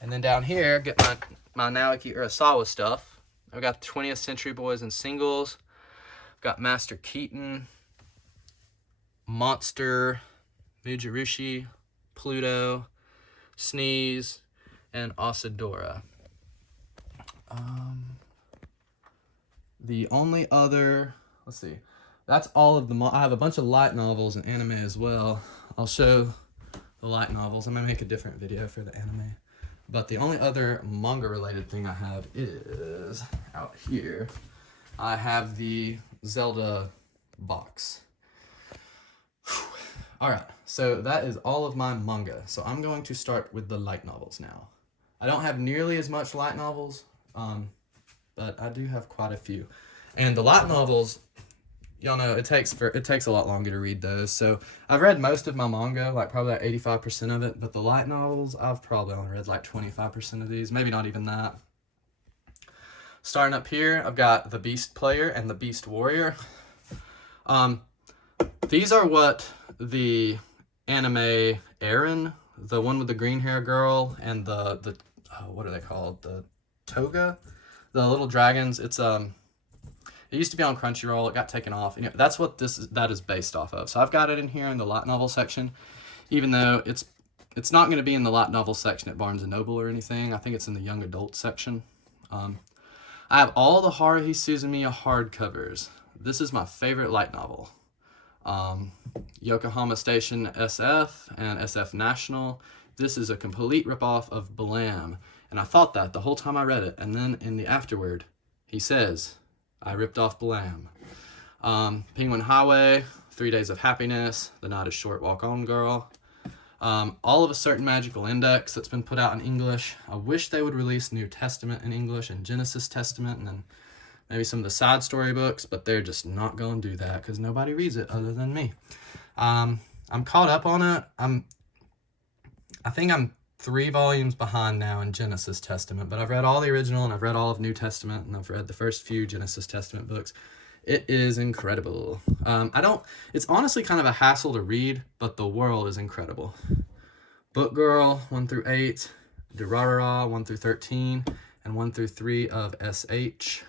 And then down here, get my Naoki Urasawa stuff. I've got 20th Century Boys and singles. I've got Master Keaton, Monster, Mujirushi, Pluto, Sneeze, and Asadora. The only other, let's see, that's all of them. I have a bunch of light novels and anime as well. I'll show the light novels. I'm going to make a different video for the anime. But the only other manga related thing I have is out here. I have the Zelda box. Alright, so that is all of my manga. So I'm going to start with the light novels now. I don't have nearly as much light novels, but I do have quite a few. And the light novels, y'all know, it takes a lot longer to read those. So I've read most of my manga, like probably like 85% of it, but the light novels, I've probably only read like 25% of these, maybe not even that. Starting up here, I've got The Beast Player and The Beast Warrior. These are what the anime Eren, the one with the green hair girl, and the what are they called? Toga, the little dragons. It's it used to be on Crunchyroll. It got taken off. And that's what that is based off of. So I've got it in here in the light novel section, even though it's not going to be in the light novel section at Barnes & Noble or anything. I think it's in the young adult section. I have all the Haruhi Suzumiya hardcovers. This is my favorite light novel. Yokohama Station SF and SF National. This is a complete ripoff of Blam. And I thought that the whole time I read it. And then in the afterword, he says, I ripped off Blam. Penguin Highway, 3 Days of Happiness, The Night is Short, Walk On Girl. All of a Certain Magical Index that's been put out in English. I wish they would release New Testament in English and Genesis Testament and then maybe some of the side story books, but they're just not going to do that because nobody reads it other than me. I'm caught up on it. I think I'm 3 volumes behind now in Genesis Testament, but I've read all the original and I've read all of New Testament and I've read the first few Genesis Testament books. It is incredible. It's honestly kind of a hassle to read, but the world is incredible. Book Girl 1 through 8, Durarara 1 through 13, and 1 through 3 of SH.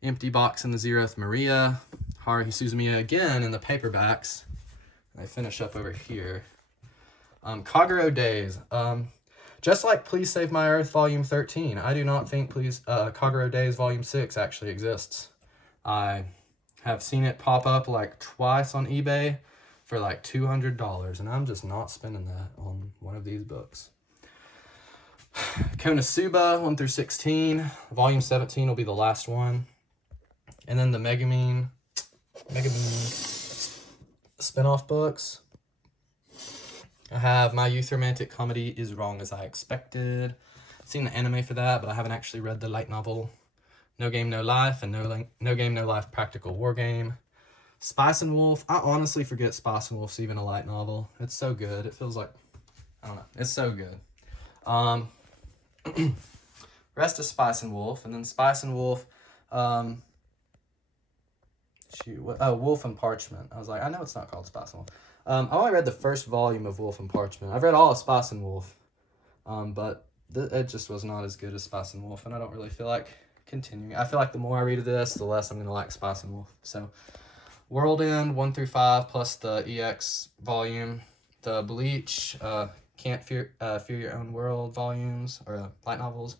Empty Box and the Zeroth Maria, Haruhi Suzumiya again in the paperbacks. I finish up over here. Kagero Days. Just like Please Save My Earth Volume 13, I do not think Kagero Days Volume 6 actually exists. I have seen it pop up like twice on eBay for like $200, and I'm just not spending that on one of these books. Konosuba 1 through 16, Volume 17 will be the last one. And then the Megumin spin-off books. I have My Youth Romantic Comedy Is Wrong As I Expected. I've seen the anime for that, but I haven't actually read the light novel. No Game, No Life, and No Game, No Life Practical War Game. Spice and Wolf. I honestly forget Spice and Wolf's even a light novel. It's so good. It feels like, I don't know. It's so good. Rest of Spice and Wolf, and then Spice and Wolf. Wolf and Parchment. I was like, I know it's not called Spice and Wolf. I only read the first volume of Wolf and Parchment. I've read all of Spice and Wolf, but it just was not as good as Spice and Wolf, and I don't really feel like continuing. I feel like the more I read of this, the less I'm going to like Spice and Wolf. So, World End 1 through 5 plus the EX volume, the Bleach, Can't Fear Your Own World volumes, or light novels,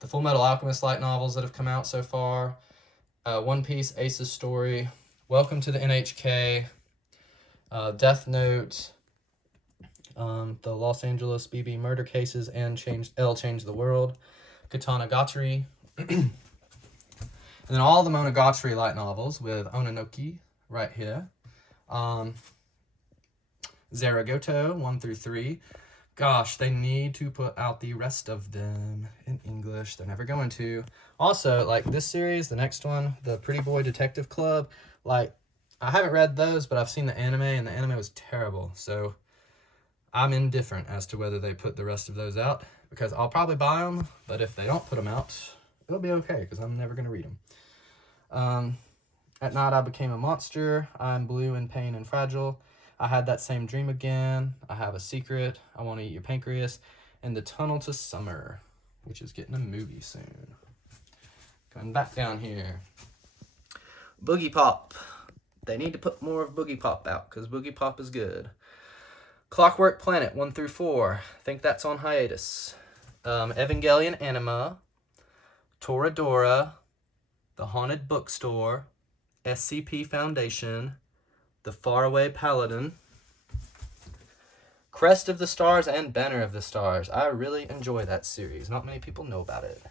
the Full Metal Alchemist light novels that have come out so far, One Piece Ace's Story, Welcome to the NHK, Death Note, the Los Angeles BB murder cases, and Change the World, Katana Gatari, and then all the Monogatari light novels with Ononoki right here. Zaragoto 1 through 3. Gosh, they need to put out the rest of them in English. They're never going to. Also, like this series, the next one, the Pretty Boy Detective Club, like, I haven't read those, but I've seen the anime, and the anime was terrible. So I'm indifferent as to whether they put the rest of those out, because I'll probably buy them, but if they don't put them out, it'll be okay, because I'm never going to read them. At Night I Became a Monster, I'm Blue in Pain and Fragile, I Had That Same Dream Again, I Have a Secret, I Want to Eat Your Pancreas, and The Tunnel to Summer, which is getting a movie soon. Going back down here. Boogie Pop. They need to put more of Boogie Pop out, because Boogie Pop is good. Clockwork Planet 1 through 4. I think that's on hiatus. Evangelion Anima. Toradora. The Haunted Bookstore. SCP Foundation. The Faraway Paladin. Crest of the Stars and Banner of the Stars. I really enjoy that series. Not many people know about it.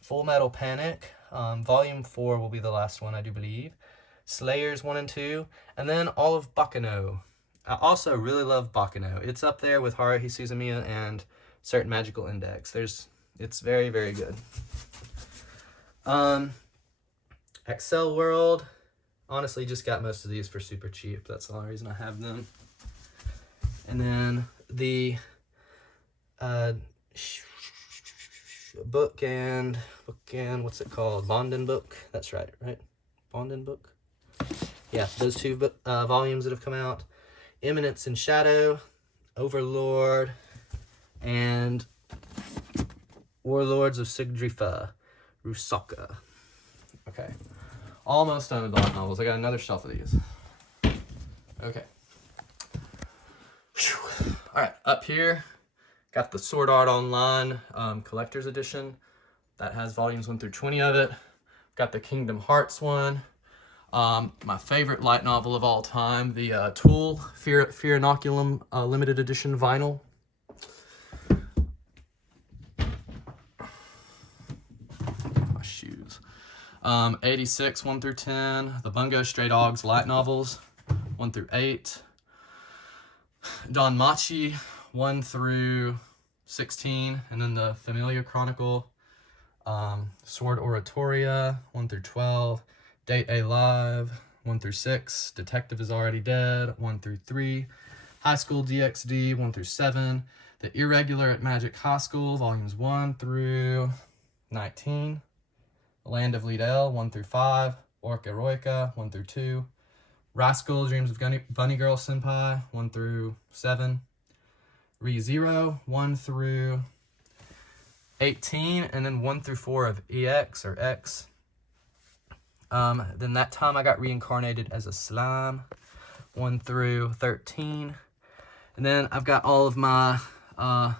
Full Metal Panic. Volume 4 will be the last one, I do believe. Slayers 1 and 2. And then all of Baccano. I also really love Baccano. It's up there with Haruhi Suzumiya and Certain Magical Index. It's very, very good. Excel World. Honestly, just got most of these for super cheap. That's the only reason I have them. And then the book and what's it called? Bonden book. That's right? Bonden book. Yeah, those two volumes that have come out. Eminence and Shadow, Overlord, and Warlords of Sigdrifa. Rusaka. Okay. Almost done with the light novels. I got another shelf of these. Okay. Whew. All right, up here, got the Sword Art Online Collector's Edition. That has volumes 1 through 20 of it. Got the Kingdom Hearts one. My favorite light novel of all time, the Tool Fear Inoculum limited edition vinyl. My shoes. 86, 1 through 10. The Bungo Stray Dogs light novels, 1 through 8. Don Machi, 1 through 16. And then the Familia Chronicle. Sword Oratoria, 1 through 12. Date A Live, 1 through 6. Detective is Already Dead, 1 through 3. High School DxD, 1 through 7. The Irregular at Magic High School, volumes 1 through 19. Land of Liedel, 1 through 5. Orc Eroica, 1 through 2. Rascal, Dreams of Bunny Girl Senpai, 1 through 7. ReZero, 1 through 18, and then 1 through 4 of EX or X. Then that time I got reincarnated as a slime, 1 through 13. And then I've got all of my, I'm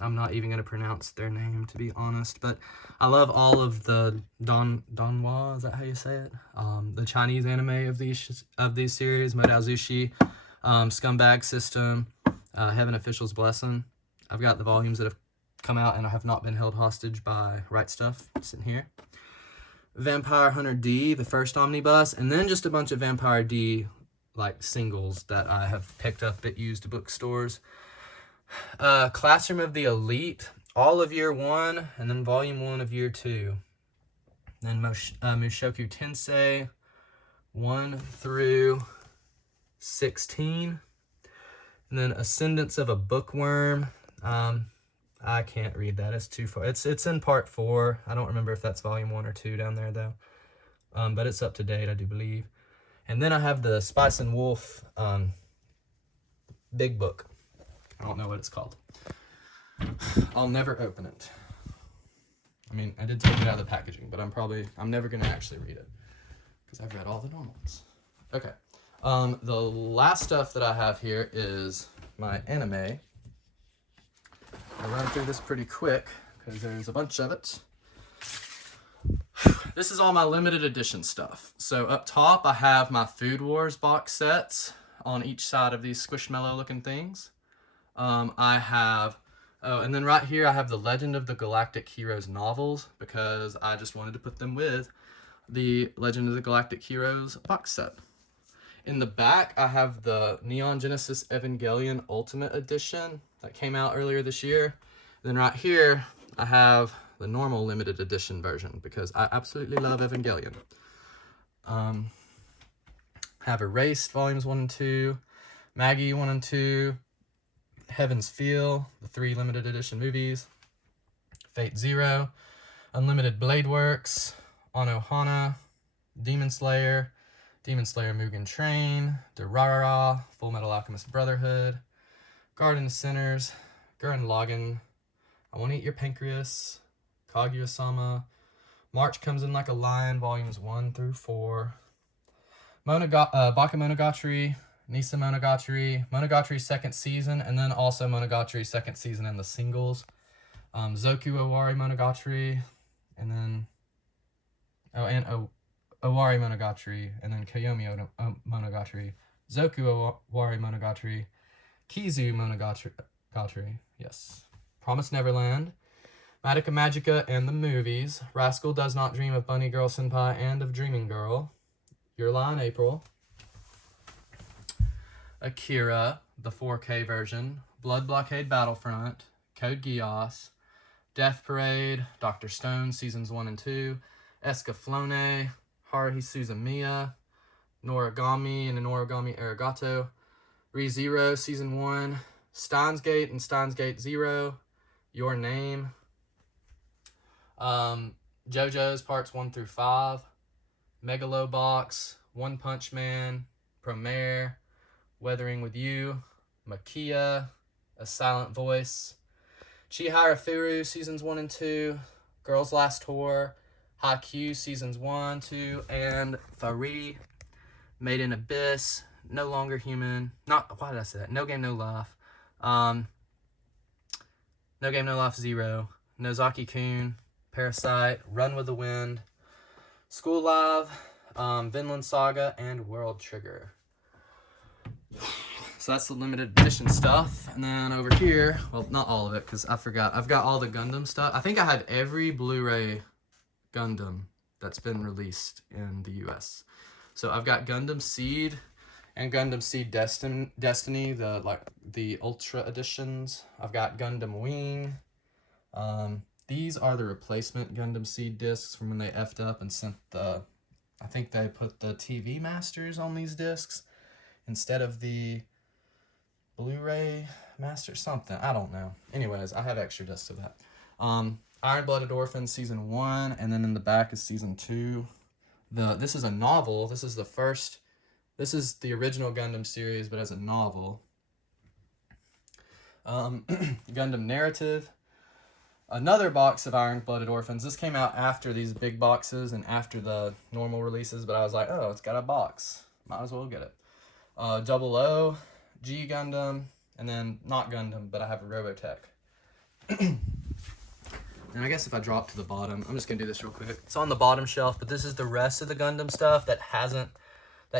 not even going to pronounce their name, to be honest, but I love all of the Donghua, is that how you say it? The Chinese anime of these series, Modao Zushi, Scumbag System, Heaven Official's Blessing. I've got the volumes that have come out and I have not been held hostage by Right Stuff, sitting here. Vampire Hunter D, the first omnibus, and then just a bunch of Vampire D like singles that I have picked up at used bookstores. Classroom of the Elite, all of year 1, and then volume 1 of year 2. Then Mushoku Tensei, 1 through 16. And then Ascendance of a Bookworm. I can't read that. It's too far. It's in part 4. I don't remember if that's volume 1 or 2 down there, though. But it's up to date, I do believe. And then I have the Spice and Wolf big book. I don't know what it's called. I'll never open it. I mean, I did take it out of the packaging, but I'm never going to actually read it. Because I've read all the normal ones. Okay. The last stuff that I have here is my anime. I'll run through this pretty quick because there's a bunch of it. This is all my limited edition stuff. So up top, I have my Food Wars box sets on each side of these Squishmallow looking things. And then right here, I have the Legend of the Galactic Heroes novels because I just wanted to put them with the Legend of the Galactic Heroes box set. In the back, I have the Neon Genesis Evangelion Ultimate Edition that came out earlier this year. Then right here, I have the normal limited edition version because I absolutely love Evangelion. Have Erased volumes 1 and 2, Maggie 1 and 2, Heaven's Feel, the 3 limited edition movies, Fate Zero, Unlimited Blade Works, Anohana, Demon Slayer Mugen Train, Durarara, Full Metal Alchemist Brotherhood, Garden of Sinners, Gurren Lagann, I Want to Eat Your Pancreas, Kaguya-sama, March Comes in Like a Lion, volumes 1 through 4, Bakemonogatari, Nisa Monogatari, Monogatari second season, and then also Monogatari second season and the singles, Zoku Owari Monogatari, and then, Owari Monogatari, and then Kayomi Monogatari, Zoku Owari Monogatari, Kizu Monogatari, yes, Promised Neverland, Madoka Magica and the movies, Rascal Does Not Dream of Bunny Girl Senpai and of Dreaming Girl, Your Lie in April, Akira, the 4K version, Blood Blockade Battlefront, Code Geass, Death Parade, Dr. Stone, Seasons 1 and 2, Escaflowne, Haruhi Suzumiya, Noragami and an Origami Arigato, ReZero, Season 1, Steins Gate and Steins Gate Zero, Your Name, JoJo's Parts 1 through 5, Megalobox, One Punch Man, Promare, Weathering with You, Makia, A Silent Voice, Chihara Furu, Seasons 1 and 2, Girls Last Tour, Haikyuu seasons 1, 2, and Fari, Made in Abyss, No Longer Human. Why did I say that? No Game, No Life. No Game, No Life 0. Nozaki-kun, Parasite, Run with the Wind, School Live, Vinland Saga, and World Trigger. So that's the limited edition stuff. And then over here, well, not all of it, because I forgot. I've got all the Gundam stuff. I think I have every Blu-ray Gundam that's been released in the US. So I've got Gundam Seed and Gundam Seed Destiny, the Ultra editions. I've got Gundam Wing. These are the replacement Gundam Seed discs from when they effed up and sent I think they put the TV masters on these discs instead of the Blu-ray master something. I don't know. Anyways, I have extra discs of that. Iron-Blooded Orphans season 1, and then in the back is season 2. This is a novel. This is the original Gundam series, but as a novel. Gundam Narrative. Another box of Iron-Blooded Orphans. This came out after these big boxes and after the normal releases, but I was like, oh, it's got a box. Might as well get it. 00, G Gundam, and then not Gundam, but I have a Robotech. And I guess if I drop to the bottom, I'm just going to do this real quick. It's on the bottom shelf, but this is the rest of the Gundam stuff that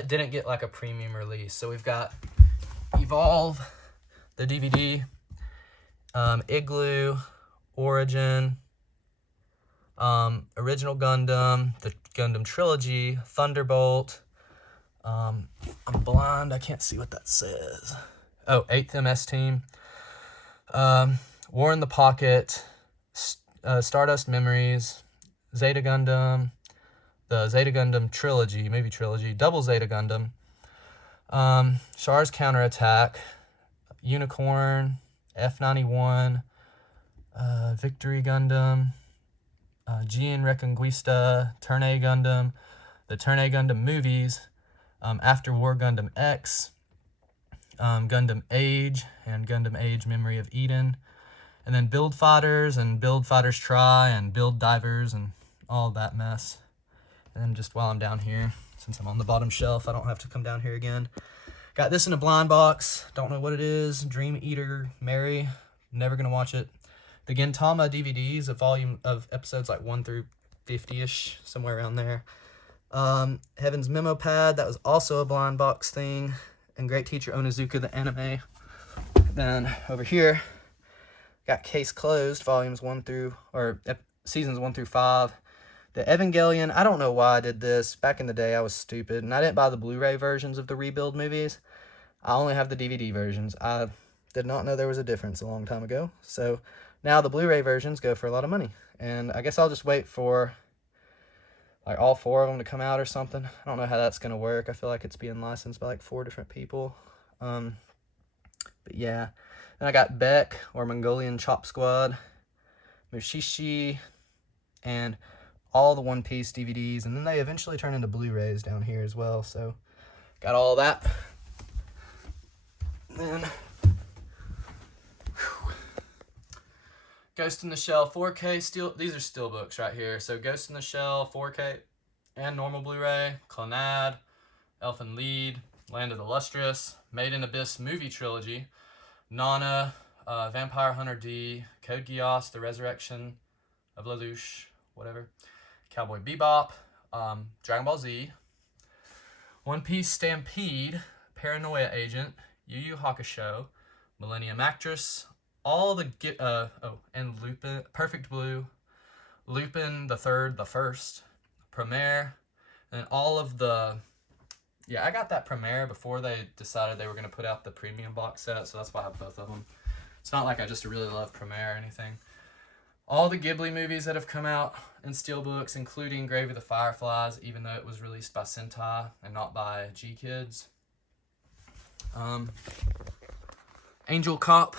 didn't get like a premium release. So we've got Evolve, the DVD, Igloo, Origin, Original Gundam, the Gundam Trilogy, Thunderbolt. I'm blind, I can't see what that says. Oh, 8th MS Team, War in the Pocket, Stardust Memories, Zeta Gundam, the Zeta Gundam Trilogy, movie trilogy, Double Zeta Gundam, Char's Counterattack, Unicorn, F91, Victory Gundam, Gien Reconquista, Turn A Gundam, the Turn A Gundam movies, After War Gundam X, Gundam Age, and Gundam Age Memory of Eden, and then Build Fighters and Build Fighters Try and Build Divers and all that mess. And then just while I'm down here, since I'm on the bottom shelf, I don't have to come down here again. Got this in a blind box. Don't know what it is. Dream Eater Mary. Never gonna watch it. The Gintama DVDs, a volume of episodes like 1 through 50-ish, somewhere around there. Heaven's Memo Pad, that was also a blind box thing. And Great Teacher Onizuka, the anime. Then over here, got Case Closed, seasons 1 through 5. The Evangelion, I don't know why I did this. Back in the day, I was stupid, and I didn't buy the Blu-ray versions of the Rebuild movies. I only have the DVD versions. I did not know there was a difference a long time ago. So now the Blu-ray versions go for a lot of money. And I guess I'll just wait for like all 4 of them to come out or something. I don't know how that's going to work. I feel like it's being licensed by like 4 different people. But yeah. Then I got Beck, or Mongolian Chop Squad, Mushishi, and all the One Piece DVDs. And then they eventually turn into Blu-rays down here as well. So got all that. And then Ghost in the Shell 4K steel. These are steel books right here. So Ghost in the Shell 4K and normal Blu-ray, Clannad, Elfin Lied, Land of the Lustrous, Made in Abyss movie trilogy, Nana, Vampire Hunter D, Code Geass, The Resurrection of Lelouch, whatever, Cowboy Bebop, Dragon Ball Z, One Piece Stampede, Paranoia Agent, Yu Yu Hakusho, Millennium Actress, all the and Lupin, Perfect Blue, Lupin the Third, the First, Premiere, and all of the. Yeah, I got that Premiere before they decided they were going to put out the premium box set, so that's why I have both of them. It's not like I just really love Premiere or anything. All the Ghibli movies that have come out in steelbooks, including Grave of the Fireflies, even though it was released by Sentai and not by G-Kids. Angel Cop.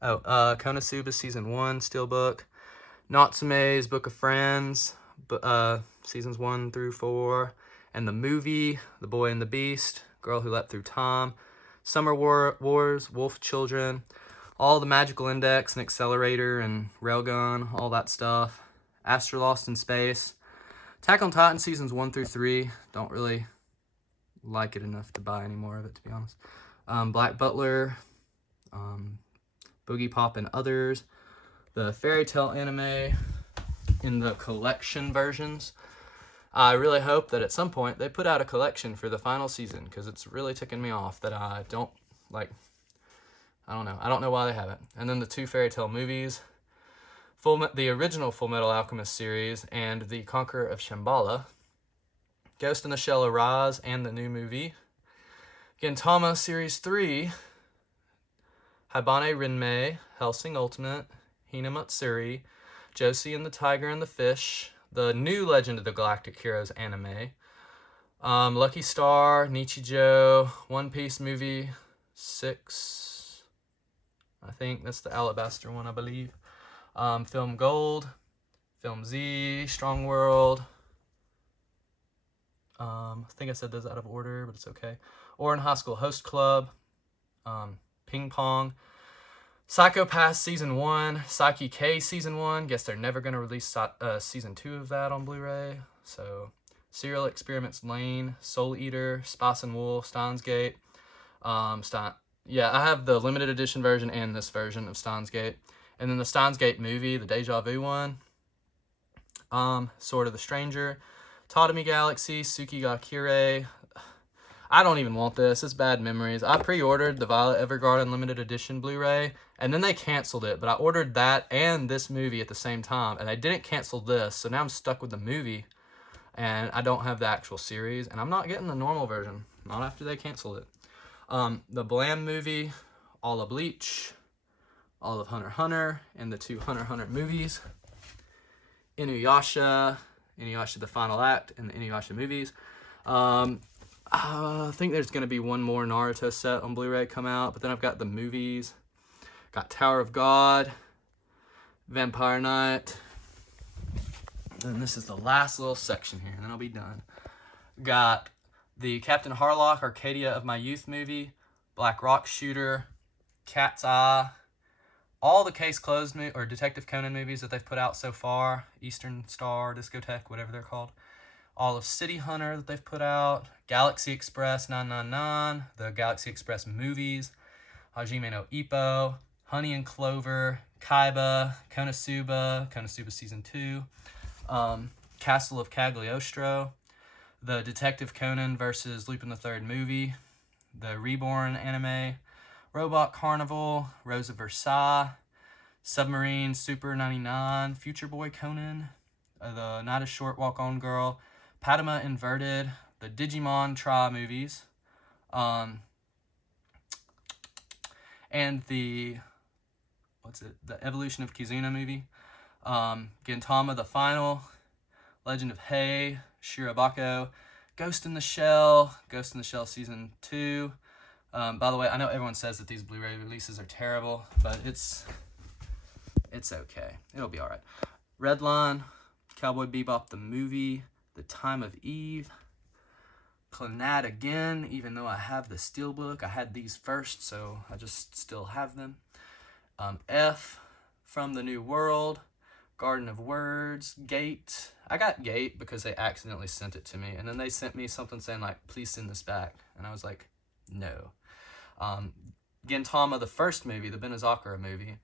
Konosuba Season 1 steelbook. Natsume's Book of Friends. Seasons 1 through 4, and the movie, The Boy and the Beast, Girl Who Leapt Through Time, Summer Wars, Wolf Children, all the Magical Index and Accelerator and Railgun, all that stuff. Astro Lost in Space. Attack on Titan seasons 1 through 3. Don't really like it enough to buy any more of it, to be honest. Black Butler, Boogie Pop and others. The Fairy Tail anime in the collection versions. I really hope that at some point they put out a collection for the final season, because it's really ticking me off that I don't like. I don't know. I don't know why they haven't. And then the 2 Fairy Tail movies, the original Full Metal Alchemist series and the Conqueror of Shambhala, Ghost in the Shell Arise and the new movie, Gintama Series 3, Habane Rinmei, Hellsing Ultimate, Hina Matsuri, Josie and the Tiger and the Fish, the new Legend of the Galactic Heroes anime, Lucky Star, Nichijou, One Piece movie 6, I think that's the Alabaster one, I believe. Film Gold, Film Z, Strong World. I think I said those out of order, but it's okay. Orin High School Host Club, Ping Pong, Psycho Pass Season 1, Psyche K Season 1. Guess they're never going to release Season 2 of that on Blu-ray. So, Serial Experiments Lane, Soul Eater, Spice and Wool, Steins Gate. Yeah, I have the limited edition version and this version of Steins Gate. And then the Steins Gate movie, the Deja Vu one. Sword of the Stranger, Tatami Galaxy, Suki ga Kire. I don't even want this. It's bad memories. I pre-ordered the Violet Evergarden limited edition Blu-ray, and then they canceled it. But I ordered that and this movie at the same time, and they didn't cancel this. So now I'm stuck with the movie, and I don't have the actual series, and I'm not getting the normal version. Not after they canceled it. The Blam movie, all of Bleach, all of Hunter x Hunter, and the 2 Hunter x Hunter movies. Inuyasha the Final Act, and the Inuyasha movies. I think there's going to be one more Naruto set on Blu-ray come out, but then I've got the movies. Got Tower of God, Vampire Knight. And this is the last little section here, and then I'll be done. Got the Captain Harlock Arcadia of My Youth movie, Black Rock Shooter, Cat's Eye, all the Case Closed or Detective Conan movies that they've put out so far, Eastern Star, Discotheque, whatever they're called. All of City Hunter that they've put out, Galaxy Express 999, the Galaxy Express movies, Hajime no Ippo, Honey and Clover, Kaiba, Konosuba Season 2, Castle of Cagliostro, the Detective Conan versus Lupin the Third movie, the Reborn anime, Robot Carnival, Rose of Versailles, Submarine Super 99, Future Boy Conan, the Not a Short Walk On Girl, Padma Inverted, the Digimon Tra movies, and the Evolution of Kizuna movie, Gintama the Final, Legend of Hei, Shirobako, Ghost in the Shell Season 2. By the way, I know everyone says that these Blu-ray releases are terrible, but it's okay. It'll be alright. Redline, Cowboy Bebop the movie, The Time of Eve, Clannad again, even though I have the steelbook. I had these first, so I just still have them. F, From the New World, Garden of Words, Gate. I got Gate because they accidentally sent it to me, and then they sent me something saying, like, please send this back. And I was like, no. Gintama, the first movie, the Benazakura movie,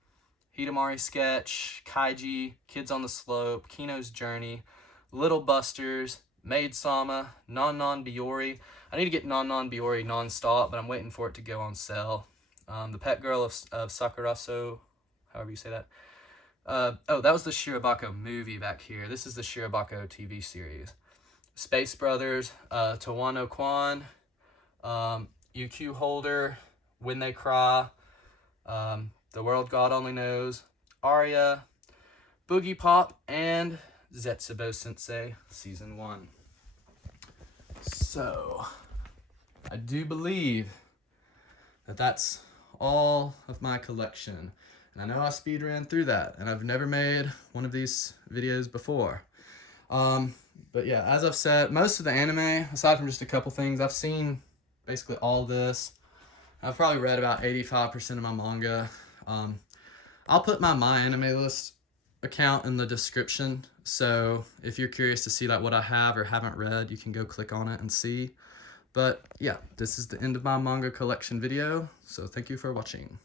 Hidamari Sketch, Kaiji, Kids on the Slope, Kino's Journey, Little Busters, Maid Sama, Non Non Biori. I need to get Non Non Biori non-stop, but I'm waiting for it to go on sale. The Pet Girl of Sakuraso, however you say that. That was the Shirobako movie back here. This is the Shirobako TV series. Space Brothers, Tawano Kwan, UQ Holder, When They Cry, The World God Only Knows, Aria, Boogie Pop, and Zetsubo Sensei Season 1. So, I do believe that that's all of my collection. And I know I speed ran through that, and I've never made one of these videos before. But yeah, as I've said, most of the anime, aside from just a couple things, I've seen basically all this. I've probably read about 85% of my manga. I'll put my MyAnimeList account in the description, so if you're curious to see like what I have or haven't read, you can go click on it and see. But yeah, this is the end of my manga collection video, so thank you for watching.